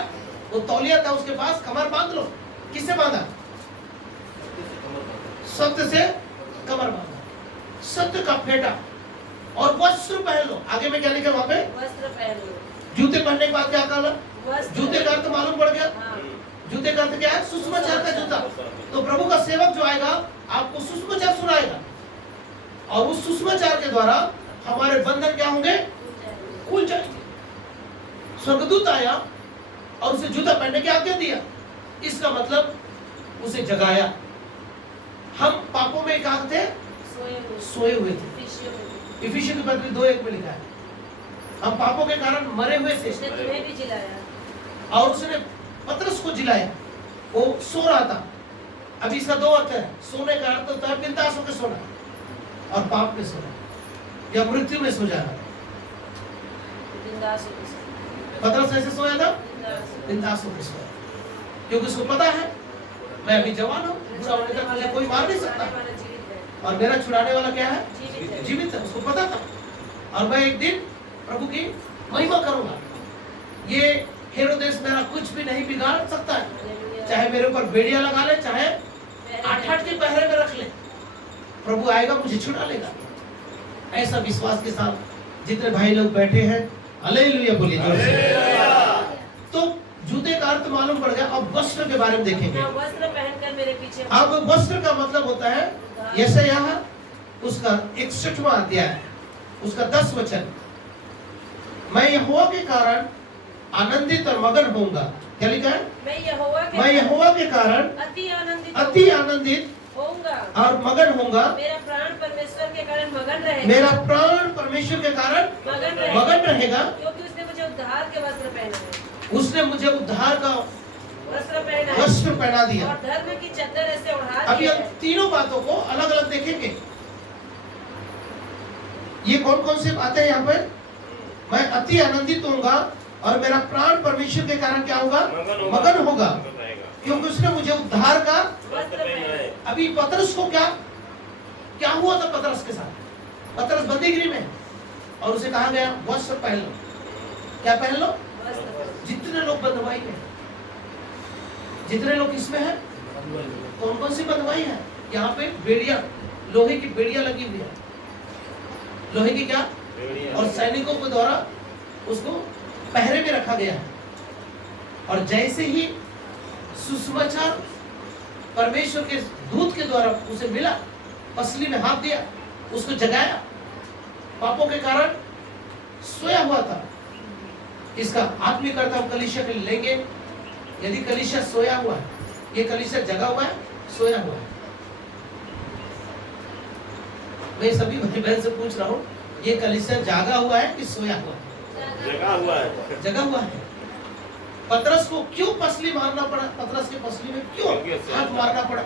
वो तौलिया था उसके पास, कमर बांध लो। किससे बांधा? सत्य से कमर बांधा। सत्य का फेटा और वस्त्र पहन लो। आगे में क्या लिखा वहां पे? वस्त्र पहन लो। जूते पहनने के बाद क्या कहा? वस्त्र। जूते का अर्थ मालूम पड़ गया। हाँ। जूते का अर्थ क्या है? सुसमाचार का जूता। तो प्रभु का सेवक जो आएगा आपको सुसमाचार सुनाएगा, और उस सुसमाचार के द्वारा हमारे बंधन क्या होंगे? खुल जाएंगे। स्वर्गदूत आया और उसे जूता पहनने की आज्ञा दिया। इसका मतलब उसे जगाया। हम पापों में कहाँ थे? सोए हुए थे। इफिसियों की पत्री 2:1 में लिखा है, हम पापों के कारण मरे हुए थे। उसने तुम्हें भी जिलाया। और उसने पतरस को जिलाया। वो सो रहा था। अभी इसका 2 अर्थ है। सोने का अर्थ होता है बिंदास होकर सोना, और पाप में सोना या मृत्यु में सो जाना। बिंदास होकर सोना। पतरस ऐसे सोया था, बिंदास। बिंदास होकर सोया, क्योंकि उसको पता है मैं अभी जवान हूँ, बूढ़ा होने तक मुझे कोई मार नहीं सकता, छुड़ाने वाला जीवित है। और मेरा छुड़ाने वाला क्या है? जीवित है। जीवित है। उसको पता था, और मैं एक दिन प्रभु की महिमा करूंगा। ये हेरोदेस मेरा कुछ भी नहीं बिगाड़ सकता है। हालेलुया। चाहे मेरे ऊपर बेड़ियां लगा ले, चाहे पहरे 8 के पहरे में रख ले, प्रभु आएगा मुझे छुड़ा लेगा। ऐसा विश्वास के साथ जितने भाई लोग बैठे हैं, हालेलुया बोलिए जोर से। तो जूते का अर्थ मालूम पड़ गया। अब वस्त्र के बारे में देखेंगे। हाँ, वस्त्र पहनकर मेरे पीछे। अब वस्त्र का मतलब होता है यशायाह उसका 61वां अध्याय, उसका 10 वचन, मैं यहोवा के कारण आनंदित और मगन होऊंगा। क्या लिखा है? मैं यहोवा के कारण अति आनंदित होऊंगा और मगन होऊंगा। मेरा प्राण परमेश्वर के कारण मगन रहेगा। मेरा प्राण परमेश्वर के कारण मगन रहेगा, क्योंकि उसने मुझे उद्धार के वस्त्र पहने हैं। उसने मुझे उद्धार का वस्त्र पहना है वस्त्र पहना दिया। और धर्म की चद्दर ऐसे उड़ा अभी दी हम है। तीनों बातों को अलग अलग देखेंगे। ये कौन कौन सी बातें हैं यहाँ पर? मैं अति आनंदित होऊंगा और मेरा प्राण परमेश्वर के कारण क्या होगा? मगन होगा, क्योंकि उसने मुझे उद्धार का वस्त्र पहना है। अभी पतरस को क्या हुआ था? पतरस के साथ पतरस बंदीगृह में, और उसे कहा गया वस्त्र पहन लो। क्या पहन लो? वस्त्र पहना। जितने लोग बंधुआई में, जितने लोग इसमें हैं, कौन कौन सी बंधुआई है? यहाँ पे बेड़िया, लोहे की बेड़िया लगी हुई है। लोहे की क्या? और सैनिकों के द्वारा उसको पहरे में रखा गया है। और जैसे ही सुसमाचार परमेश्वर के दूत के द्वारा उसे मिला, पसली में हाथ दिया, उसको जगाया। पापों के कारण सोया हुआ था। इसका आत्मिक अर्थ हम कलीसिया के लिए लेंगे। यदि कलीसिया सोया हुआ है, ये कलीसिया जगा हुआ है, सोया हुआ है। मैं सभी भाई बहन से पूछ रहा हूँ, ये कलीसिया जागा हुआ है कि सोया हुआ है? जगा हुआ है। जगा हुआ है। पतरस को क्यों पसली मारना पड़ा? पतरस के पसली में क्यों हाथ मारना पड़ा?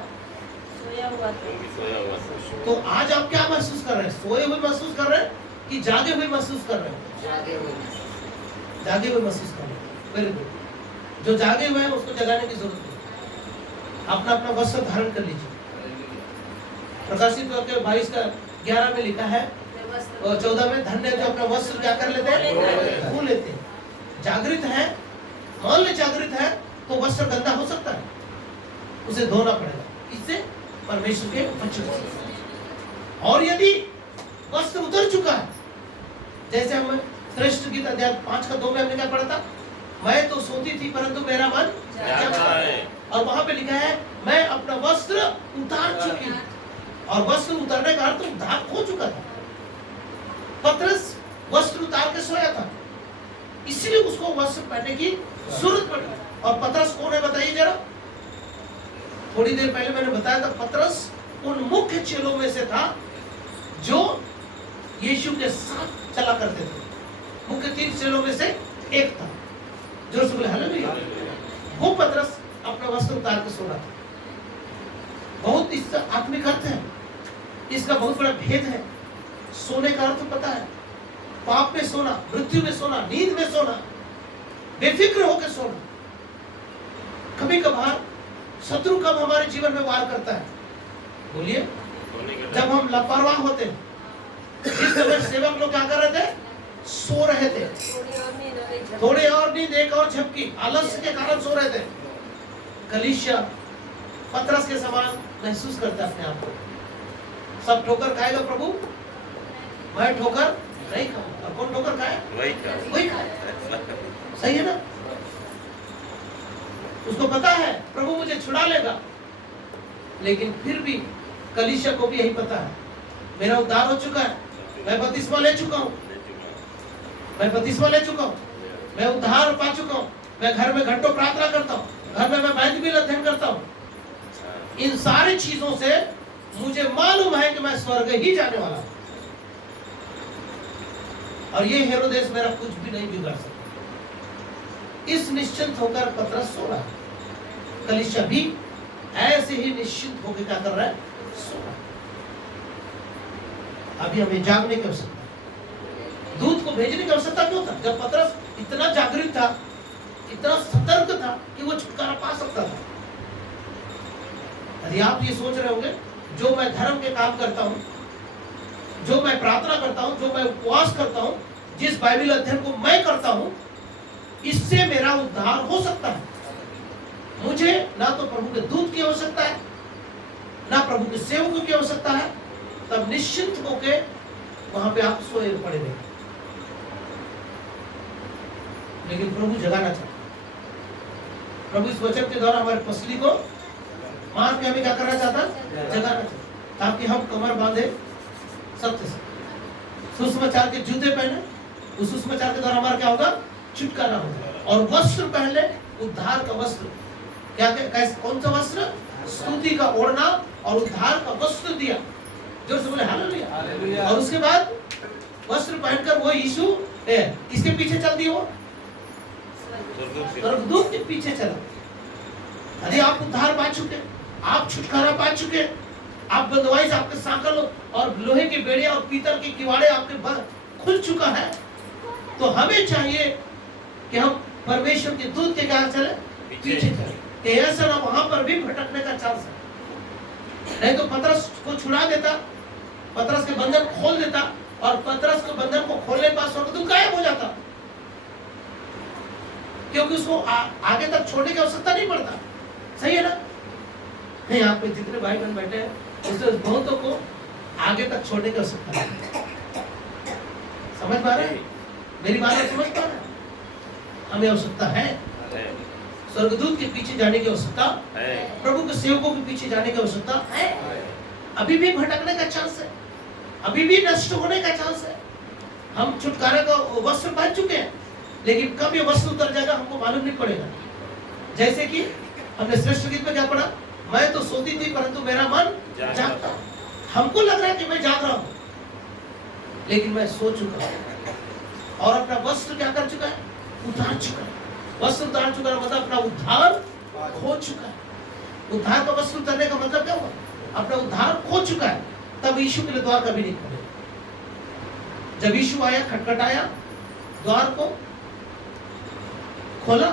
सोया हुआ था। क्योंकि सोया हुआ था। तो आज आप क्या महसूस कर रहे हैं? सोए हुए महसूस कर रहे हैं कि जागे हुए महसूस कर रहे हैं? जागे हुए महसूस कर रहे हैं। Very good. जो जागे हुए हैं उसको जगाने की जरूरत नहीं। अपना अपना वस्त्र धारण कर लीजिए। प्रकाशित वाक्य 22 का 11 में लिखा है और 14 में, धन्य जो अपना वस्त्र क्या कर लेते हैं? धो लेते हैं। जागृत है, मान ले जागृत है तो वस्त्र गंदा हो सकता है, उसे धोना पड़ेगा। इससे परमेश्वर के वचन से। और यदि वस्त्र उतर चुका है, जैसे हम श्रेष्ठ गीत अध्याय 5 का 2 में हमने क्या पढ़ा था? मैं तो सोती थी परंतु मेरा मन जागता है। और वहां पे लिखा है मैं अपना वस्त्र उतार चुकी हूं। और वस्त्र उतारने का अर्थ उद्धार हो चुका था। पतरस वस्त्र उतार के सोया था, इसलिए उसको वस्त्र पहनने की जरूरत पड़ी। और पतरस कौन है बताइए जरा? थोड़ी देर पहले मैंने बताया था, पतरस उन मुख्य चेलों में से था जो यीशु के साथ चला करते थे। मुख्य 3 चेलों में से एक था। जो बोले हालेलुया। वो पतरस अपना वस्त्र उतार के सो रहा था। बहुत इसका आत्मिक अर्थ है, इसका बहुत बड़ा भेद है। सोने का अर्थ पता है, पाप में सोना, मृत्यु में सोना, नींद में सोना, बेफिक्र होकर सोना। कभी कभार शत्रु कब हमारे जीवन में वार करता है? बोलिए, जब हम लापरवाह होते हैं। इस समय सेवक लोग क्या कर रहे थे? सो रहे थे। थोड़ी और नींद, एक और झपकी, आलस्य के कारण सो रहे थे। कलीसिया पतरस के समान महसूस करता है अपने आप को। सब ठोकर खाएगा प्रभु, मैं ठोकर नहीं खाऊंगा। और कौन ठोकर खाए? वही खाए। सही है ना? उसको पता है प्रभु मुझे छुड़ा लेगा, लेकिन फिर भी कलीसिया को भी यही पता है, मेरा उद्धार हो चुका है, मैं बपतिस्मा ले चुका हूँ, मैं बपतिस्मा ले चुका हूँ, मैं उद्धार पा चुका हूँ, मैं घर में घंटों प्रार्थना करता हूँ, घर में मैं बाइबल अध्ययन करता हूँ। इन सारी चीजों से मुझे मालूम है कि मैं स्वर्ग ही जाने वाला हूँ, और ये हेरोदेस मेरा कुछ भी नहीं बिगाड़ सकता। इस निश्चिंत होकर पतरस सो रहा है। कलीसिया भी ऐसे ही निश्चिंत होकर क्या कर रहा है? सो रहा है। अभी हमें जागने की आवश्यकता है। दूत को भेजने की आवश्यकता क्यों था? जब पतरस इतना जागृत था, इतना सतर्क था कि वो छुटकारा पा सकता था। यदि आप ये सोच रहे होंगे, जो मैं धर्म के काम करता हूं, जो मैं प्रार्थना करता हूं, जो मैं उपवास करता हूं, जिस बाइबल अध्ययन को मैं करता हूं, इससे मेरा उद्धार हो सकता है। मुझे ना तो प्रभु के दूत की आवश्यकता है, ना प्रभु के सेवकों की आवश्यकता है। तब निश्चिंत होके वहां पे आप सोए पड़े रहे। लेकिन प्रभु जगाना चाहता। प्रभु इस वचन के द्वारा हमारे पसली को मार के हमें क्या करना चाहता? जगाना चाहता, ताकि हम कमर बांधे सत्य से, सुसमाचार के जूते पहने। उस सुसमाचार के द्वारा हमारा क्या होगा? छुटकारा होगा। और वस्त्र पहले, उद्धार का वस्त्र। क्या कौन सा वस्त्र? स्तुति का ओढ़ना और उद्धार का वस्त्र दिया। जो से बोले हालेलुया। और उसके बाद वस्त्र पहनकर वो यीशु किसके पीछे चल दिए? वो स्वर्गदूत के पीछे चला। यदि आप उद्धार पा चुके, आप छुटकारा पा चुके, आप बंधुआई से आपके सांकल और लोहे के बेड़े और पीतल के किवाड़े आपके खुल चुका है, तो हमें चाहिए कि हम परमेश्वर के दूत के क्या चले? पीछे चले। ऐसा ना वहां पर भी भटकने का चांस है। नहीं तो पतरस को छुड़ा देता, पतरस के बंधन खोल देता, और पतरस के बंधन को खोलने पर स्वर्गदूत गायब हो जाता, क्योंकि उसको आगे तक छोड़ने की आवश्यकता नहीं पड़ता। सही है ना? नहीं, आप पे जितने भाई बहन बैठे हैं, उससे बहुतों को आगे तक छोड़ने की आवश्यकता है। समझ पा रहे हैं मेरी बात? समझ पा रहे हैं? हमें आवश्यकता है स्वर्गदूत के पीछे जाने की आवश्यकता है, प्रभु के सेवकों के पीछे जाने की आवश्यकता है। अभी भी भटकने का चांस है, अभी भी नष्ट होने का चांस है। हम छुटकारे का वस्त्र पहन चुके हैं, लेकिन कब ये वस्त्र उतर जाएगा हमको मालूम नहीं पड़ेगा। जैसे कि हमने श्रेष्ठ गीत में क्या पढ़ा? मैं तो सोती थी परंतु मेरा मन जागता। हमको लग रहा है कि मैं जाग रहा हूं, लेकिन मैं सो चुका हूं और अपना वस्त्र क्या कर चुका है? उतार चुका है। वस्त्र उतार चुका है मतलब अपना उद्धार हो चुका है। उद्धार का वस्त्र उतारने का मतलब क्या हुआ? अपना उद्धार खो चुका है, तब यीशु के लिए द्वार कभी नहीं खोले। जब यीशु आया, खटखटाया, द्वार को खोला।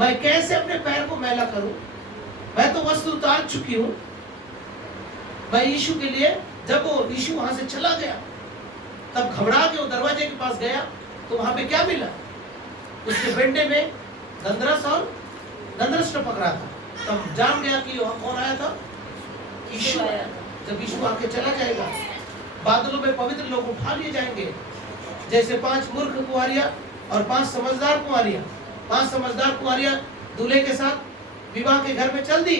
मैं कैसे अपने पैर को मैला करूं? मैं तो वस्त्र उतार चुकी हूं। मैं यीशु के लिए, जब वो यीशु वहां से चला गया, तब घबरा के वो दरवाजे के पास गया, तो वहां पे क्या मिला? उसके बेंडे में दंद्रस टपक रहा था। तब जान गया कि वहां कौन आया था? यीशु आया। जब यीशु आके चला जाएगा, बादलों में पवित्र लोग उठा लिए जाएंगे, जैसे 5 मूर्ख कुंवारियां और 5 समझदार कुंवारियां। 5 समझदार कुंवारियां दूल्हे के साथ विवाह के घर में चल दी,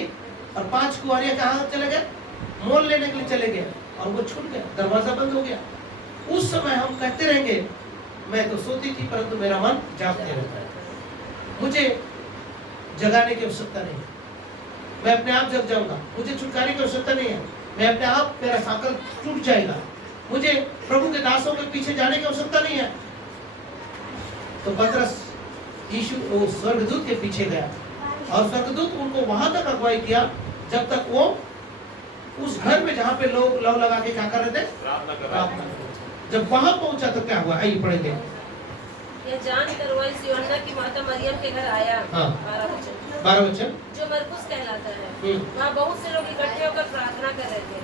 और 5 कुंवारियां कहाँ चले गए? मोल लेने के लिए चले गए, और वो छूट गया, दरवाजा बंद हो गया। उस समय हम कहते रहेंगे, मैं तो सोती थी परंतु मेरा मन जागते रहता है, मुझे जगाने की आवश्यकता नहीं है, मैं अपने आप जग जाऊंगा, मुझे छुटकारे की आवश्यकता नहीं है, मैं अपने आप, मेरा सांकल टूट जाएगा, मुझे प्रभु के दासों के पीछे जाने की आवश्यकता नहीं है। तो पतरस यीशु वो स्वर्गदूत के पीछे गया, और स्वर्गदूत उनको वहां तक अगुवाई किया जब तक वो उस घर में जहाँ पे लोग लव लगा के क्या कर रहे थे? प्रार्थना। जब वहां पहुंचा तो क्या हुआ? आइए पढ़ेंगे। यह जानकर वह इस यूहन्ना की माता मरियम के घर आया। हाँ। 12 वचन जो मरकुस कहलाता है। वहाँ बहुत से लोग इकट्ठे होकर प्रार्थना कर रहे थे।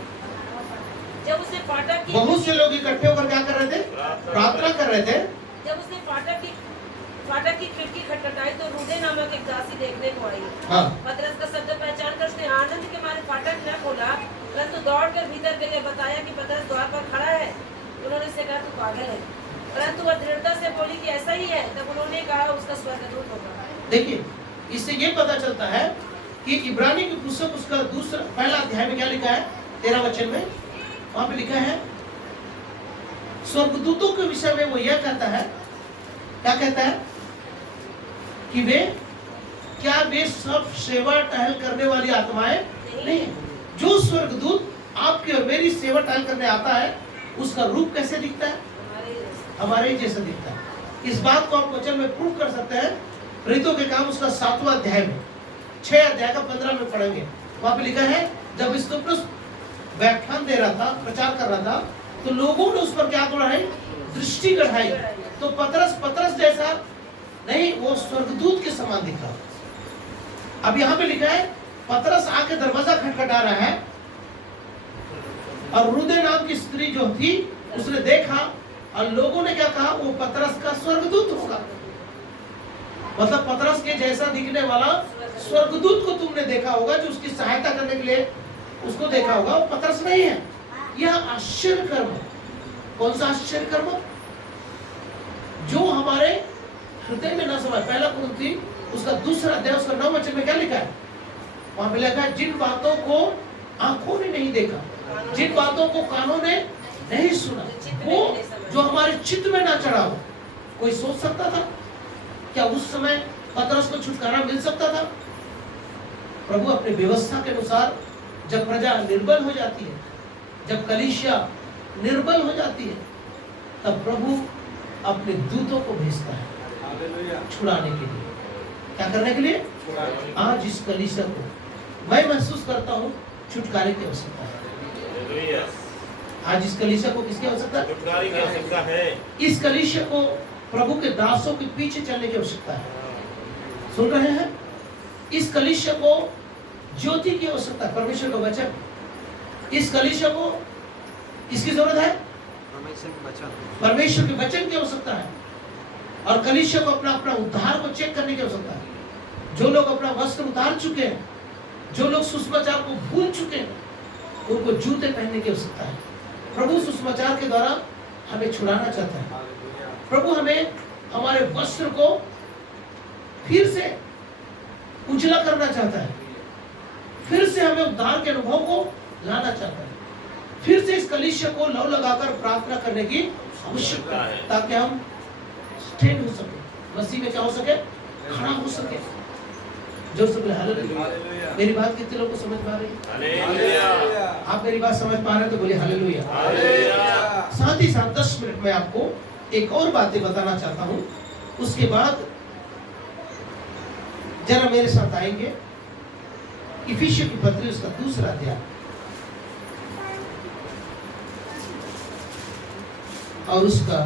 जब उसने फाटक की, बहुत से लोग इकट्ठे होकर क्या कर रहे थे? प्रार्थना कर रहे थे। जब उसने फाटक की खिड़की खटखटाई तो रूदे नामक एक दासी देखने को आई। हाँ। पतरस का शब्द पहचान कर उसने आनंद के मारे फाटक न खोला, परंतु दौड़कर भीतर गए, बताया कि पतरस द्वार पर खड़ा है। उन्होंने उससे कहा, तू पागल है, परंतु वह दृढ़ता से बोली कि ऐसा ही है। तब उन्होंने कहा, उसका स्वर्गदूत होगा। देखिए, इससे ये पता चलता है कि इब्रानी की पुस्तक उसका पहला अध्याय में क्या लिखा है? 13 वचन में वहां पे लिखा है, स्वर्गदूतों के विषय में वो यह कहता है, क्या कहता है कि वे सब सेवा टहल करने वाली आत्माएं नहीं। जो स्वर्गदूत आपके और मेरी सेवा टहल करने आता है, उसका रूप कैसे दिखता है? हमारे ही जैसा दिखता है। इस बात को आप वचन में प्रूव कर सकते हैं। प्रेरितों के काम उसका 7वां अध्याय में, 6 अध्याय का 15 में पढ़ेंगे। वहां पे लिखा है, जब स्तिफनुस व्याख्यान दे रहा था, प्रचार कर रहा था, तो लोगों ने उस पर क्या बढ़ाई? दृष्टि गढ़ाई। तो पतरस जैसा नहीं, वो स्वर्गदूत के समान दिखा। अब यहाँ पे लिखा है, पतरस आके दरवाजा खटखटा रहा है, और रूदे नाम की स्त्री जो थी उसने देखा, और लोगों ने क्या कहा? वो पतरस का स्वर्गदूत होगा। मतलब पतरस के जैसा दिखने वाला स्वर्गदूत को तुमने देखा होगा, जो उसकी सहायता करने के लिए उसको देखा होगा। वो पतरस नहीं है। यह आश्चर्य कर्म। कौन सा आश्चर्य कर्म? जो हमारे हृदय में न समझ। पहला कुरिन्थी उसका 2 अध्याय उसका 9 वचन में क्या लिखा है? वहां पे लिखा है, जिन बातों को आंखों ने नहीं देखा, जिन बातों को कानों ने नहीं सुना, वो जो हमारे चित्त में ना चढ़ा हो। कोई सोच सकता था क्या उस समय पतरस को छुटकारा मिल सकता था? प्रभु अपने व्यवस्था के अनुसार, जब प्रजा निर्बल हो जाती है, जब कलीसिया निर्बल हो जाती है, तब प्रभु अपने दूतों को भेजता है छुड़ाने के लिए। क्या करने के लिए? आज इस कलीसिया को मैं महसूस करता हूँ छुटकारे की आवश्यकता है। आज इस कलीसिया को किसकी आवश्यकता है? छुटकारे की आवश्यकता है। इस कलीसिया को प्रभु के दासों के पीछे चलने की आवश्यकता है। सुन रहे हैं? इस कलीसिया को ज्योति की आवश्यकता है, परमेश्वर का वचन। इस कलीसिया को किसकी जरूरत है? परमेश्वर के वचन की आवश्यकता है। और कलीसिया को अपना अपना उद्धार को चेक करने की आवश्यकता है। जो लोग अपना वस्त्र उतार चुके हैं, जो लोग सुसमाचार को भूल चुके हैं, उनको जूते पहनने की आवश्यकता है। प्रभु सुसमाचार के द्वारा हमें छुड़ाना चाहता है। प्रभु हमें हमारे वस्त्र को फिर से उजला करना चाहता है, फिर से हमें उद्धार के अनुभव को लाना चाहता है, फिर से इस कलीसिया को लौ लगाकर प्रार्थना करने की आवश्यकता है, ताकि हम स्टैंड हो सके, मसीह में क्या हो सके? खड़ा हो सके। जो सब हालेलुया। मेरी बात कितने लोगों को समझ में आ रही है? हालेलुया। आप मेरी बात समझ पा रहे हैं तो बोलिए हालेलुया। हालेलुया। साथ ही साथ 10 मिनट में आपको एक और बातें बताना चाहता हूं। उसके बाद जरा मेरे साथ आएंगे इफिसियों की पत्री उसका 2 अध्याय और उसका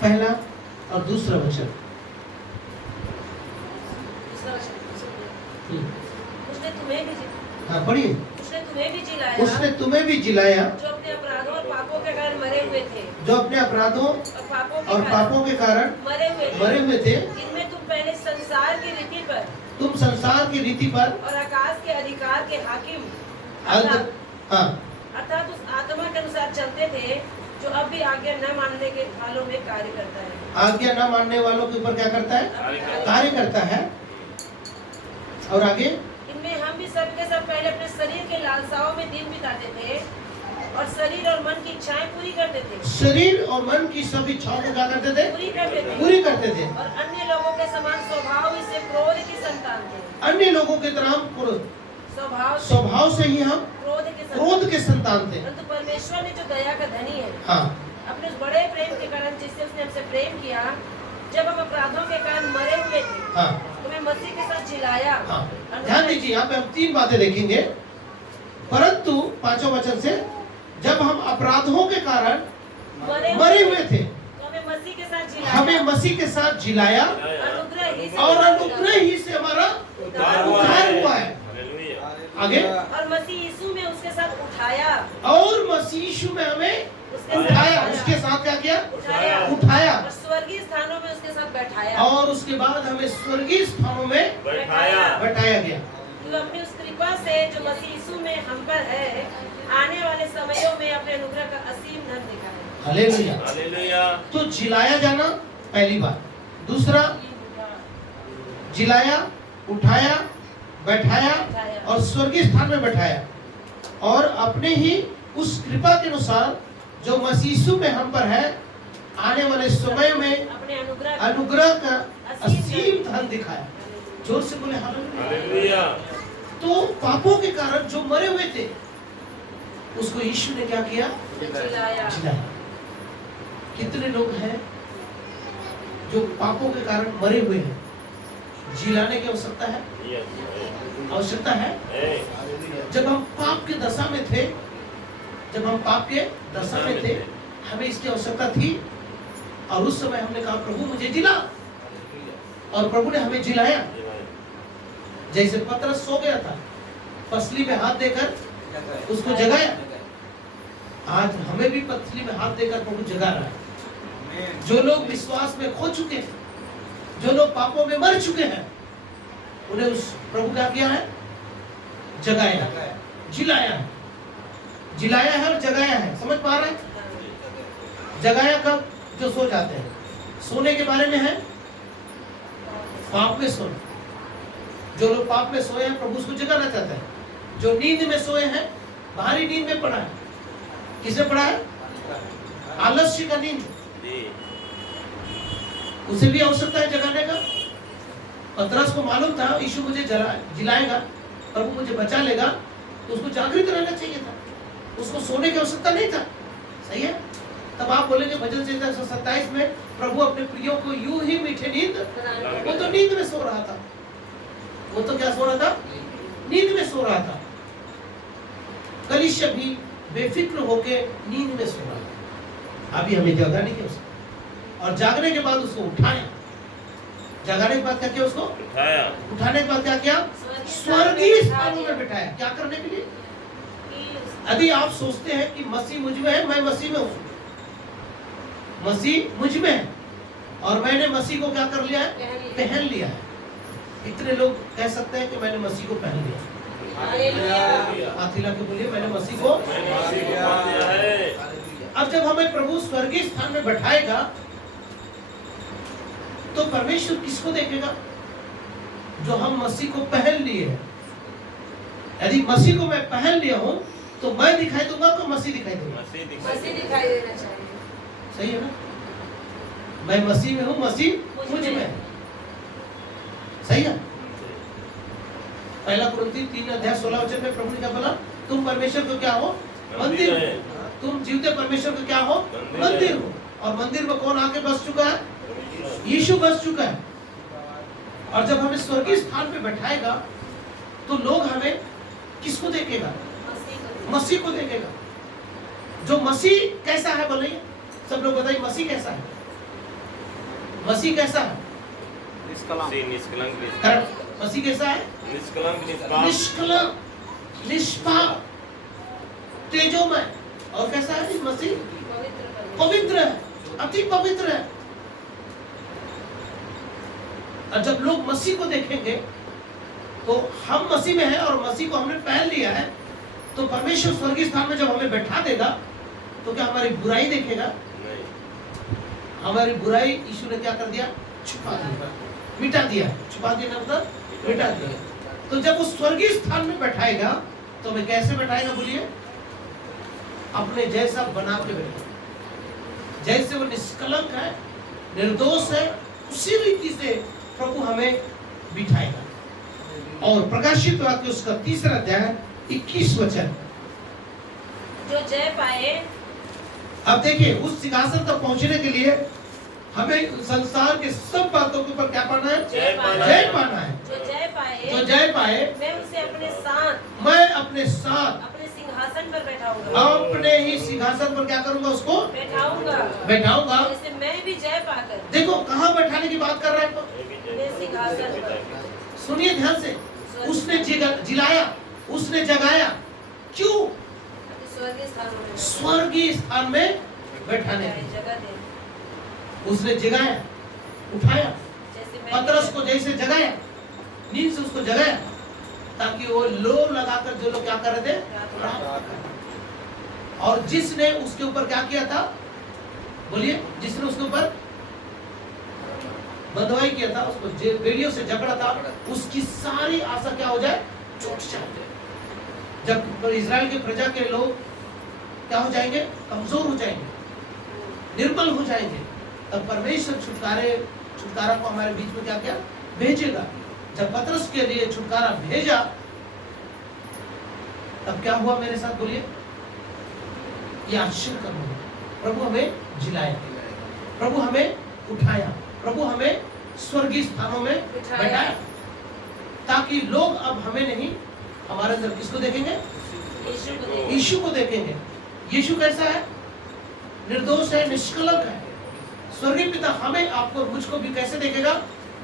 पहला और दूसरा वचन। उसने तुम्हें भी हाँ पढ़िए। उसने तुम्हें भी जिलाया उसने तुम्हें भी जिलाया जो अपने अपराधों और पापों के कारण मरे हुए थे जो अपने अपराधों और पापों के कारण मरे हुए थे जिनमें तुम पहले संसार की रीति पर तुम संसार की रीति पर और आकाश के अधिकार के हाकिम हाँ अर्थात उस आत्मा के अनुसार चलते थे जो अब भी आज्ञा न मानने के वालों में कार्य करता है। आज्ञा न मानने वालों के ऊपर क्या करता है? कार्य करता है। और आगे इनमें हम भी सब के सब पहले अपने शरीर के लालसाओं में दिन बिताते थे और शरीर और मन की इच्छाएं पूरी करते थे। शरीर और मन की सब इच्छाओं को क्या करते थे? पूरी करते थे। और अन्य लोगों के समान स्वभाव से क्रोध की संतान थे। अन्य लोगों के तरह स्वभाव से ही हम क्रोध के संतान थे। परंतु परमेश्वर ने जो दया का धनी है हाँ अपने उस बड़े प्रेम के कारण जिससे उसने हमसे प्रेम किया जब हम अपराधों के कारण मरे हुए थे हाँ तुम्हें मसीह के साथ जिलाया। हाँ ध्यान दीजिए, यहाँ पे हम तीन बातें देखेंगे। परंतु पांचों वचन से जब हम अपराधों के कारण मरे हुए थे तो हमें मसीह के साथ जिलाया। हमें मसीह के साथ जिलाया और अनुग्रह ही से हमारा उद्धार हुआ है। आगे और मसीह यीशु में उसके साथ उठाया और मसीह यीशु में हमें उठाया। उसके साथ क्या किया? उठाया। और स्वर्गीय स्थानों में उसके साथ बैठाया और उसके बाद हमें स्वर्गीय स्थानों में बैठाया गया। तो अपनी उस कृपा से जो मसीह यीशु में हम पर है आने वाले समयों में अपने अनुग्रह का असीम धन दिखाया। हालेलुया। तो जिलाया जाना पहली बात। दूसरा जिलाया, उठाया, बैठाया और स्वर्गीय स्थान में बैठाया। और अपने ही उस कृपा के अनुसार जो मसीह यीशु में हम पर है आने वाले समय में अपने अनुग्रह का असीम धन दिखाया। जोर से बोले हालेलुया। तो पापों के कारण जो मरे हुए थे उसको यीशु ने क्या किया? जिलाया। कितने लोग हैं जो पापों के कारण मरे हुए हैं? जिलाने की आवश्यकता है, आवश्यकता है। जब हम पाप के दशा में थे, जब हम पाप के दशा में थे हमें इसकी आवश्यकता थी। और उस समय हमने कहा प्रभु मुझे जिला, और प्रभु ने हमें जिलाया। जैसे पतरस सो गया था, पसली में हाथ देकर उसको जगाया। आज हमें भी पसली में हाथ देकर प्रभु जगा रहा है। जो लोग विश्वास में खो चुके हैं, जो लोग पापों में मर चुके हैं, उन्हें उस प्रभु क्या किया है? जगाया, जिलाया है। जिलाया है और जगाया है। समझ पा रहे हैं? जगाया कब? जो सो जाते हैं। सोने के बारे में है पाप में सोना। जो लोग पाप में सोए हैं प्रभु उसको जगाना चाहता है। जो नींद में सोए हैं, बाहरी नींद में पड़ा है, किसे पड़ा है? आलस्य का नींद, उसे भी आवश्यकता है जगाने का। पतरस को मालूम था यीशु मुझे जिलाएगा, प्रभु मुझे बचा लेगा, तो उसको जागृत रहना चाहिए था, उसको सोने की आवश्यकता नहीं था। सही है? तब आप बोलेंगे भजन संहिता 127 में प्रभु अपने प्रियों को यूं ही मीठे नींद, वो तो नींद में सो रहा था। वो तो क्या सो रहा था? नींद में सो रहा था। कलीसिया भी बेफिक्र होके नींद में सो रहा था। अभी हमें जगा नहीं किया उसको, और जागने के बाद उसको उठाया। जगाने के बाद क्या किया? उसको उठाने के बाद क्या किया? स्वर्गीय स्थानों में बिठाया। क्या करने के लिए? यदि आप सोचते हैं कि मसीह मुझ में है, मैं मसीह में हूँ, मसीह मुझ में है और मैंने मसीह को क्या कर लिया है? पहन लिया है। इतने लोग कह सकते हैं कि मैंने मसीह को पहन लिया। हाथ हिला के बोलिए मैंने मसीह को। अब जब हमें प्रभु स्वर्गीय स्थान में बैठाएगा तो परमेश्वर किसको देखेगा? जो हम मसीह को पहन लिए हैं। यदि मसीह को मैं पहन लिया हूं तो मैं दिखाई दूंगा तो मसीह दिखाई दूंगा। मसीह दिखाई देना चाहिए। सही है ना? मैं मसीह में हूं, मसीह मुझ में है। सही है? पहला कुरिन्थी 3:16 में प्रभु ने क्या बोला? तुम परमेश्वर को क्या हो? मंदिर हो। तुम जीवते परमेश्वर को क्या हो? मंदिर हो। और मंदिर में कौन आके बस चुका है? यीशु बस चुका है, और जब हमें स्वर्गीय स्थान पे बैठाएगा तो लोग हमें किसको देखेगा? मसीह को देखेगा। जो मसीह कैसा है बोलिए, सब लोग बताइए मसीह कैसा है? मसीह कैसा है? निष्कलंक। निष्कलंक करेक्ट। मसीह कैसा है? निष्कलंक निष्पाप निष्कलंक, निष्पाप, तेजोमय, और कैसा है मसीह? पवित्र है, अति पवित्र है। और जब लोग मसीह को देखेंगे तो हम मसीह में हैं और मसीह को हमने पहन लिया है, तो परमेश्वर स्वर्गीय स्थान में जब हमें बैठा देगा तो क्या हमारी बुराई देखेगा? नहीं। हमारी बुराई यीशु ने क्या कर दिया? छुपा दिया, मिटा दिया। छुपा दिया मतलब मिटा दिया। तो जब उस स्वर्गीय स्थान में बैठाएगा तो हमें कैसे बैठाएगा बोलिए? अपने जैसा बना के बैठेगा। जैसे वो निष्कलंक है, निर्दोष है, उसी रीति से प्रभु हमें बिठाएगा। और प्रकाशित वाक्य उसका 3 अध्याय 21 वचन। जो जय पाए, अब देखिए उस सिंहासन तक पहुंचने के लिए हमें संसार के सब बातों के ऊपर क्या पाना है? जय पाना जय है। पाना है। जो जय पाए, जो जय पाए, मैं उसे अपने साथ मैं अपने साथ अपने सिंहासन पर बैठाऊंगा। अपने ही सिंहासन पर क्या करूंगा? उसको बैठाऊंगा, बैठाऊंगा। जैसे मैं भी जय पाकर देखो कहाँ बैठाने की बात कर रहा है? अपने सिंहासन पर। सुनिए ध्यान से। उसने जिलाया, उसने जगाया। क्यों? स्वर्गीय स्थान में स्वर्गीय स्थान में बैठाने के लिए। जगह दे, उसने जगाया, उठाया, जैसे मैं पतरस को जैसे जगाया, नींद से उसको जगाया, ताकि वो लोभ लगाकर जो लोग क्या कर रहे थे? प्रार्थना कर रहे थे। और जिसने उसके ऊपर क्या किया था बोलिए? जिसने उसके ऊपर बंधुआई किया था, उसको बेड़ियों से जकड़ा था, उसकी सारी आशा क्या हो जाए? टूट जाए। जब इजराइल के प्रजा के लोग क्या हो जाएंगे? कमजोर हो जाएंगे, निर्बल हो जाएंगे, तब परमेश्वर छुटकारा को हमारे बीच में क्या किया? भेजेगा। जब पतरस के लिए छुटकारा भेजा तब क्या हुआ मेरे साथ बोलिए? ये आश्चर्य कर्म हुआ। प्रभु हमें जिलाया, प्रभु हमें उठाया, प्रभु हमें स्वर्गीय स्थानों में बैठाया, ताकि लोग अब हमें नहीं, हमारे अंदर किसको देखेंगे? यीशु को दे। यीशु को देखेंगे। यीशु कैसा है? निर्दोष है, निष्कलंक है। स्वर्गीय पिता हमें, आपको, मुझको भी कैसे देखेगा?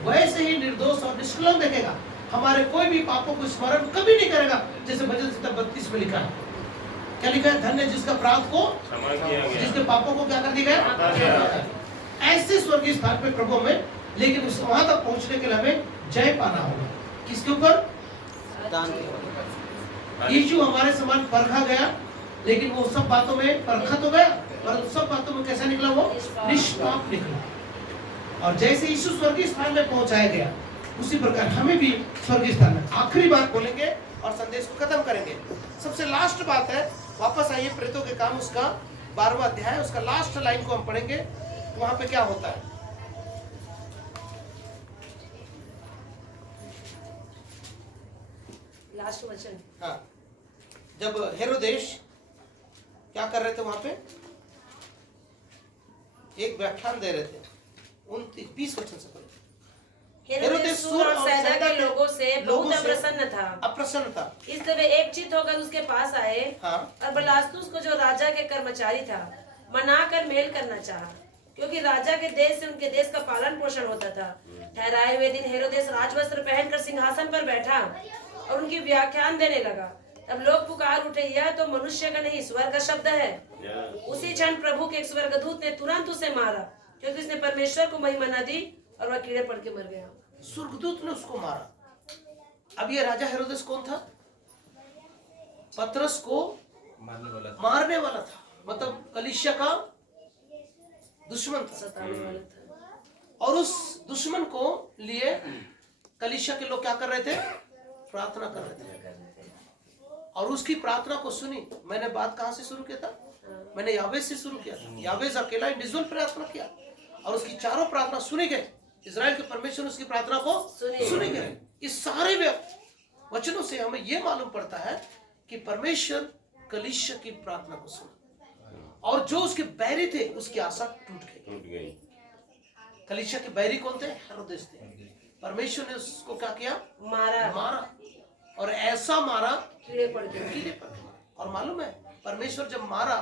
वैसे ही निर्दोष और निष्कलंक देखेगा। हमारे कोई भी पापों को स्मरण कभी नहीं करेगा, जैसे भजन संहिता 32 में लिखा है। क्या लिखा है? धन्य जिसका अपराध को क्षमा किया गया। जिसके पापों को क्या कर दिया हटा दिया गया? गया। ऐसे स्वर्गीय स्थान पे प्रभु में, लेकिन उस वहां तक पहुंचने के लिए हमें जय पाना होगा। किसके ऊपर? यीशु हमारे समान परखा गया, लेकिन वो सब बातों में परखा तो गया, पर सब बातों में कैसा निकला? वो निष्पाप निकला। और जैसे यीशु स्वर्गीय स्थान में पहुंचाया गया, उसी प्रकार हमें भी स्वर्गीय स्थान में। आखिरी बात बोलेंगे और संदेश को खत्म करेंगे। सबसे लास्ट बात है, वापस आइए प्रेतों के काम, उसका 12वां अध्याय, उसका लास्ट लाइन को हम पढ़ेंगे। वहां पे क्या होता है? लास्ट वचन। हाँ, जब हेरोदेश क्या कर रहे थे वहां पे? एक व्याख्यान दे रहे थे। 20 वचन से पढ़े। हेरोदेस सूर और सैदा के लोगों से बहुत अप्रसन्न था। अप्रसन्न था। इसलिए वे एकचित्त होकर उसके पास आए हाँ। और बलास्तुस को, जो राजा के कर्मचारी था, मनाकर मेल करना चाहा, क्योंकि राजा के देश से उनके देश का पालन पोषण होता था। ठहराए हुए दिन हेरोदेस राजवस्त्र पहनकर सिंहासन पर बैठा और उनकी व्याख्यान देने लगा। तब लोग पुकार उठे, यह तो मनुष्य का नहीं, स्वर्ग का शब्द है। उसी क्षण प्रभु के एक स्वर्गदूत ने तुरंत उसे मारा, क्योंकि उसने परमेश्वर को महिमा न दी, और वह कीड़े पड़ के मर गया। स्वर्गदूत ने उसको मारा। अब ये राजा हेरोदेस कौन था? पतरस को मारने वाला था, मतलब कलीसिया का दुश्मन था। सताने वाला था। और उस दुश्मन को लिए कलीसिया के लोग क्या कर रहे थे? प्रार्थना कर रहे थे। और उसकी प्रार्थना को सुनी। मैंने बात कहां से शुरू किया था? मैंने यावेज से शुरू किया था। यावेज अकेला इंडिविजुअल प्रार्थना किया और उसकी चारों प्रार्थना सुनी गई। इजराइल के परमेश्वर उसकी प्रार्थना को सुनी गई। इस सारे वचनों से हमें यह मालूम पड़ता है कि परमेश्वर कलीसिया की प्रार्थना को सुना, और जो उसके बैरी थे उसकी आशा टूट गई। कलीसिया के बैरी कौन थे? हेरोदेस थे। परमेश्वर ने उसको क्या किया? मारा। और ऐसा मारा कीड़े पड़ गए। कीड़े पड़ गए। और मालूम है परमेश्वर जब मारा,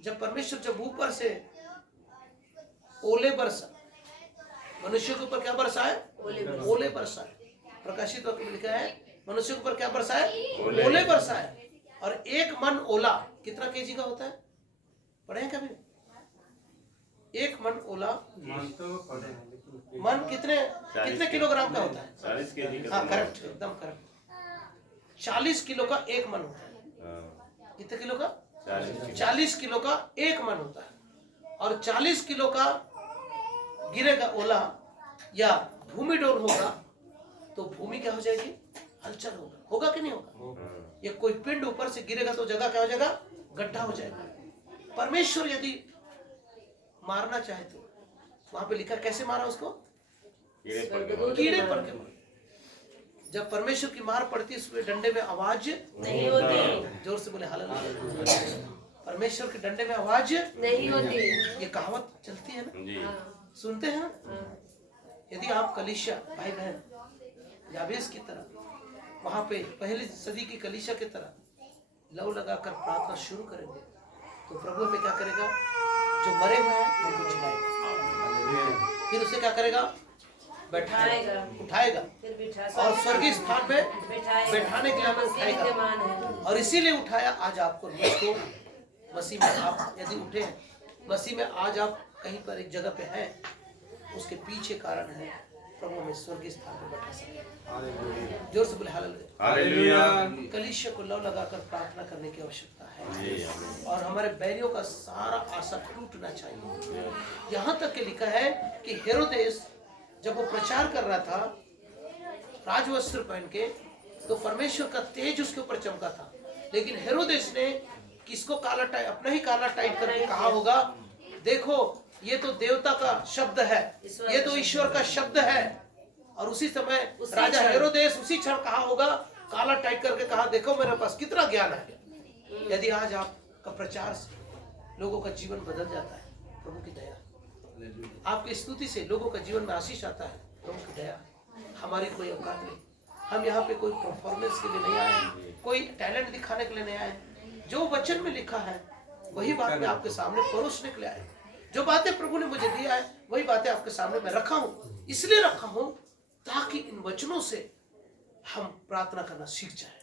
जब ऊपर से ओले बरसा, मनुष्य के ऊपर क्या बरसाए? ओले बरसाए। प्रकाशित वाक्य में लिखा है मनुष्य के ऊपर क्या बरसाए? ओले बरसाए। और एक मन ओला कितना केजी का होता है? पढ़े हैं कभी? एक मन ओला मन कितने किलोग्राम का होता है? 40 केजी का। हाँ करेक्ट, एकदम करेक्ट। 40 किलो का एक मन होता है। कितने किलो का? 40 किलो का एक मन होता है। और 40 किलो का गिरेगा ओला या भूमि डोल होगा तो भूमि क्या हो जाएगी? हलचल होगा कि नहीं होगा? ये कोई पिंड ऊपर से गिरेगा तो जगह क्या हो जाएगा? गड्ढा हो जाएगा। परमेश्वर यदि मारना चाहे तो वहां पे लिखा कैसे मारा उसको? कीड़े पड़ के मारा। जब परमेश्वर की मार पड़ती है उसके डंडे में आवाज नहीं होती। जोर से बोले हालेलुया। परमेश्वर के डंडे में आवाज नहीं होती। ये कहावत चलती है ना, जी। सुनते हैं ना? यदि आप कलीसिया भाई बहन याबेस की तरह वहां पे पहली सदी की कलीसिया की तरह लव लगाकर प्रार्थना शुरू करेंगे तो प्रभु में क्या करेगा? जो मरे हुए हैं उनको जिलाएगा, फिर उसे क्या करेगा? उठाएगा फिर बिठा और स्वर्गीय स्थान में बिठाएगा। बैठाने के लिए हमें विद्यमान उठाएगा। है। और इसीलिए उठाया आज आपको मुझको। मसीह में आप यदि उठे हैं, मसीह में आज आप कहीं पर एक जगह पे हैं, उसके पीछे कारण है प्रभु में स्वर्गीय स्थान में बैठा सके। जोर से बोले हालेलुया। हालेलुया। कलीसिया को लव लगाकर प्रार्थना करने की आवश्यकता है जी, आमीन। और हमारे बैरियों का सारा आशा टूटना चाहिए। यहाँ तक के लिखा है कि हेरोदेस जब वो प्रचार कर रहा था राजवस्त्र पहन के तो परमेश्वर का तेज उसके ऊपर चमका था, लेकिन हेरोदेस ने किसको काला टाइट, अपना ही काला टाइट करके कहा होगा देखो ये तो देवता का शब्द है, ये तो ईश्वर का शब्द है। और उसी समय राजा हेरोदेस उसी क्षण कहा होगा, काला टाइट करके कहा देखो मेरे पास कितना ज्ञान है। यदि आज आपका प्रचार से लोगों का जीवन बदल जाता है, प्रभु की दया, आपकी स्तुति से लोगों का जीवन में आशीष आता है, प्रभु की दया। हमारी कोई औकात नहीं, हम यहाँ पे कोई परफॉर्मेंस के लिए नहीं आए, कोई टैलेंट दिखाने के लिए नहीं आए। जो वचन में लिखा है वही बात मैं आपके सामने परोसने के लिए आया। जो बातें प्रभु ने मुझे दिया है वही बातें आपके सामने मैं रखा हूँ, इसलिए रखा हूँ ताकि इन वचनों से हम प्रार्थना करना सीख जाए।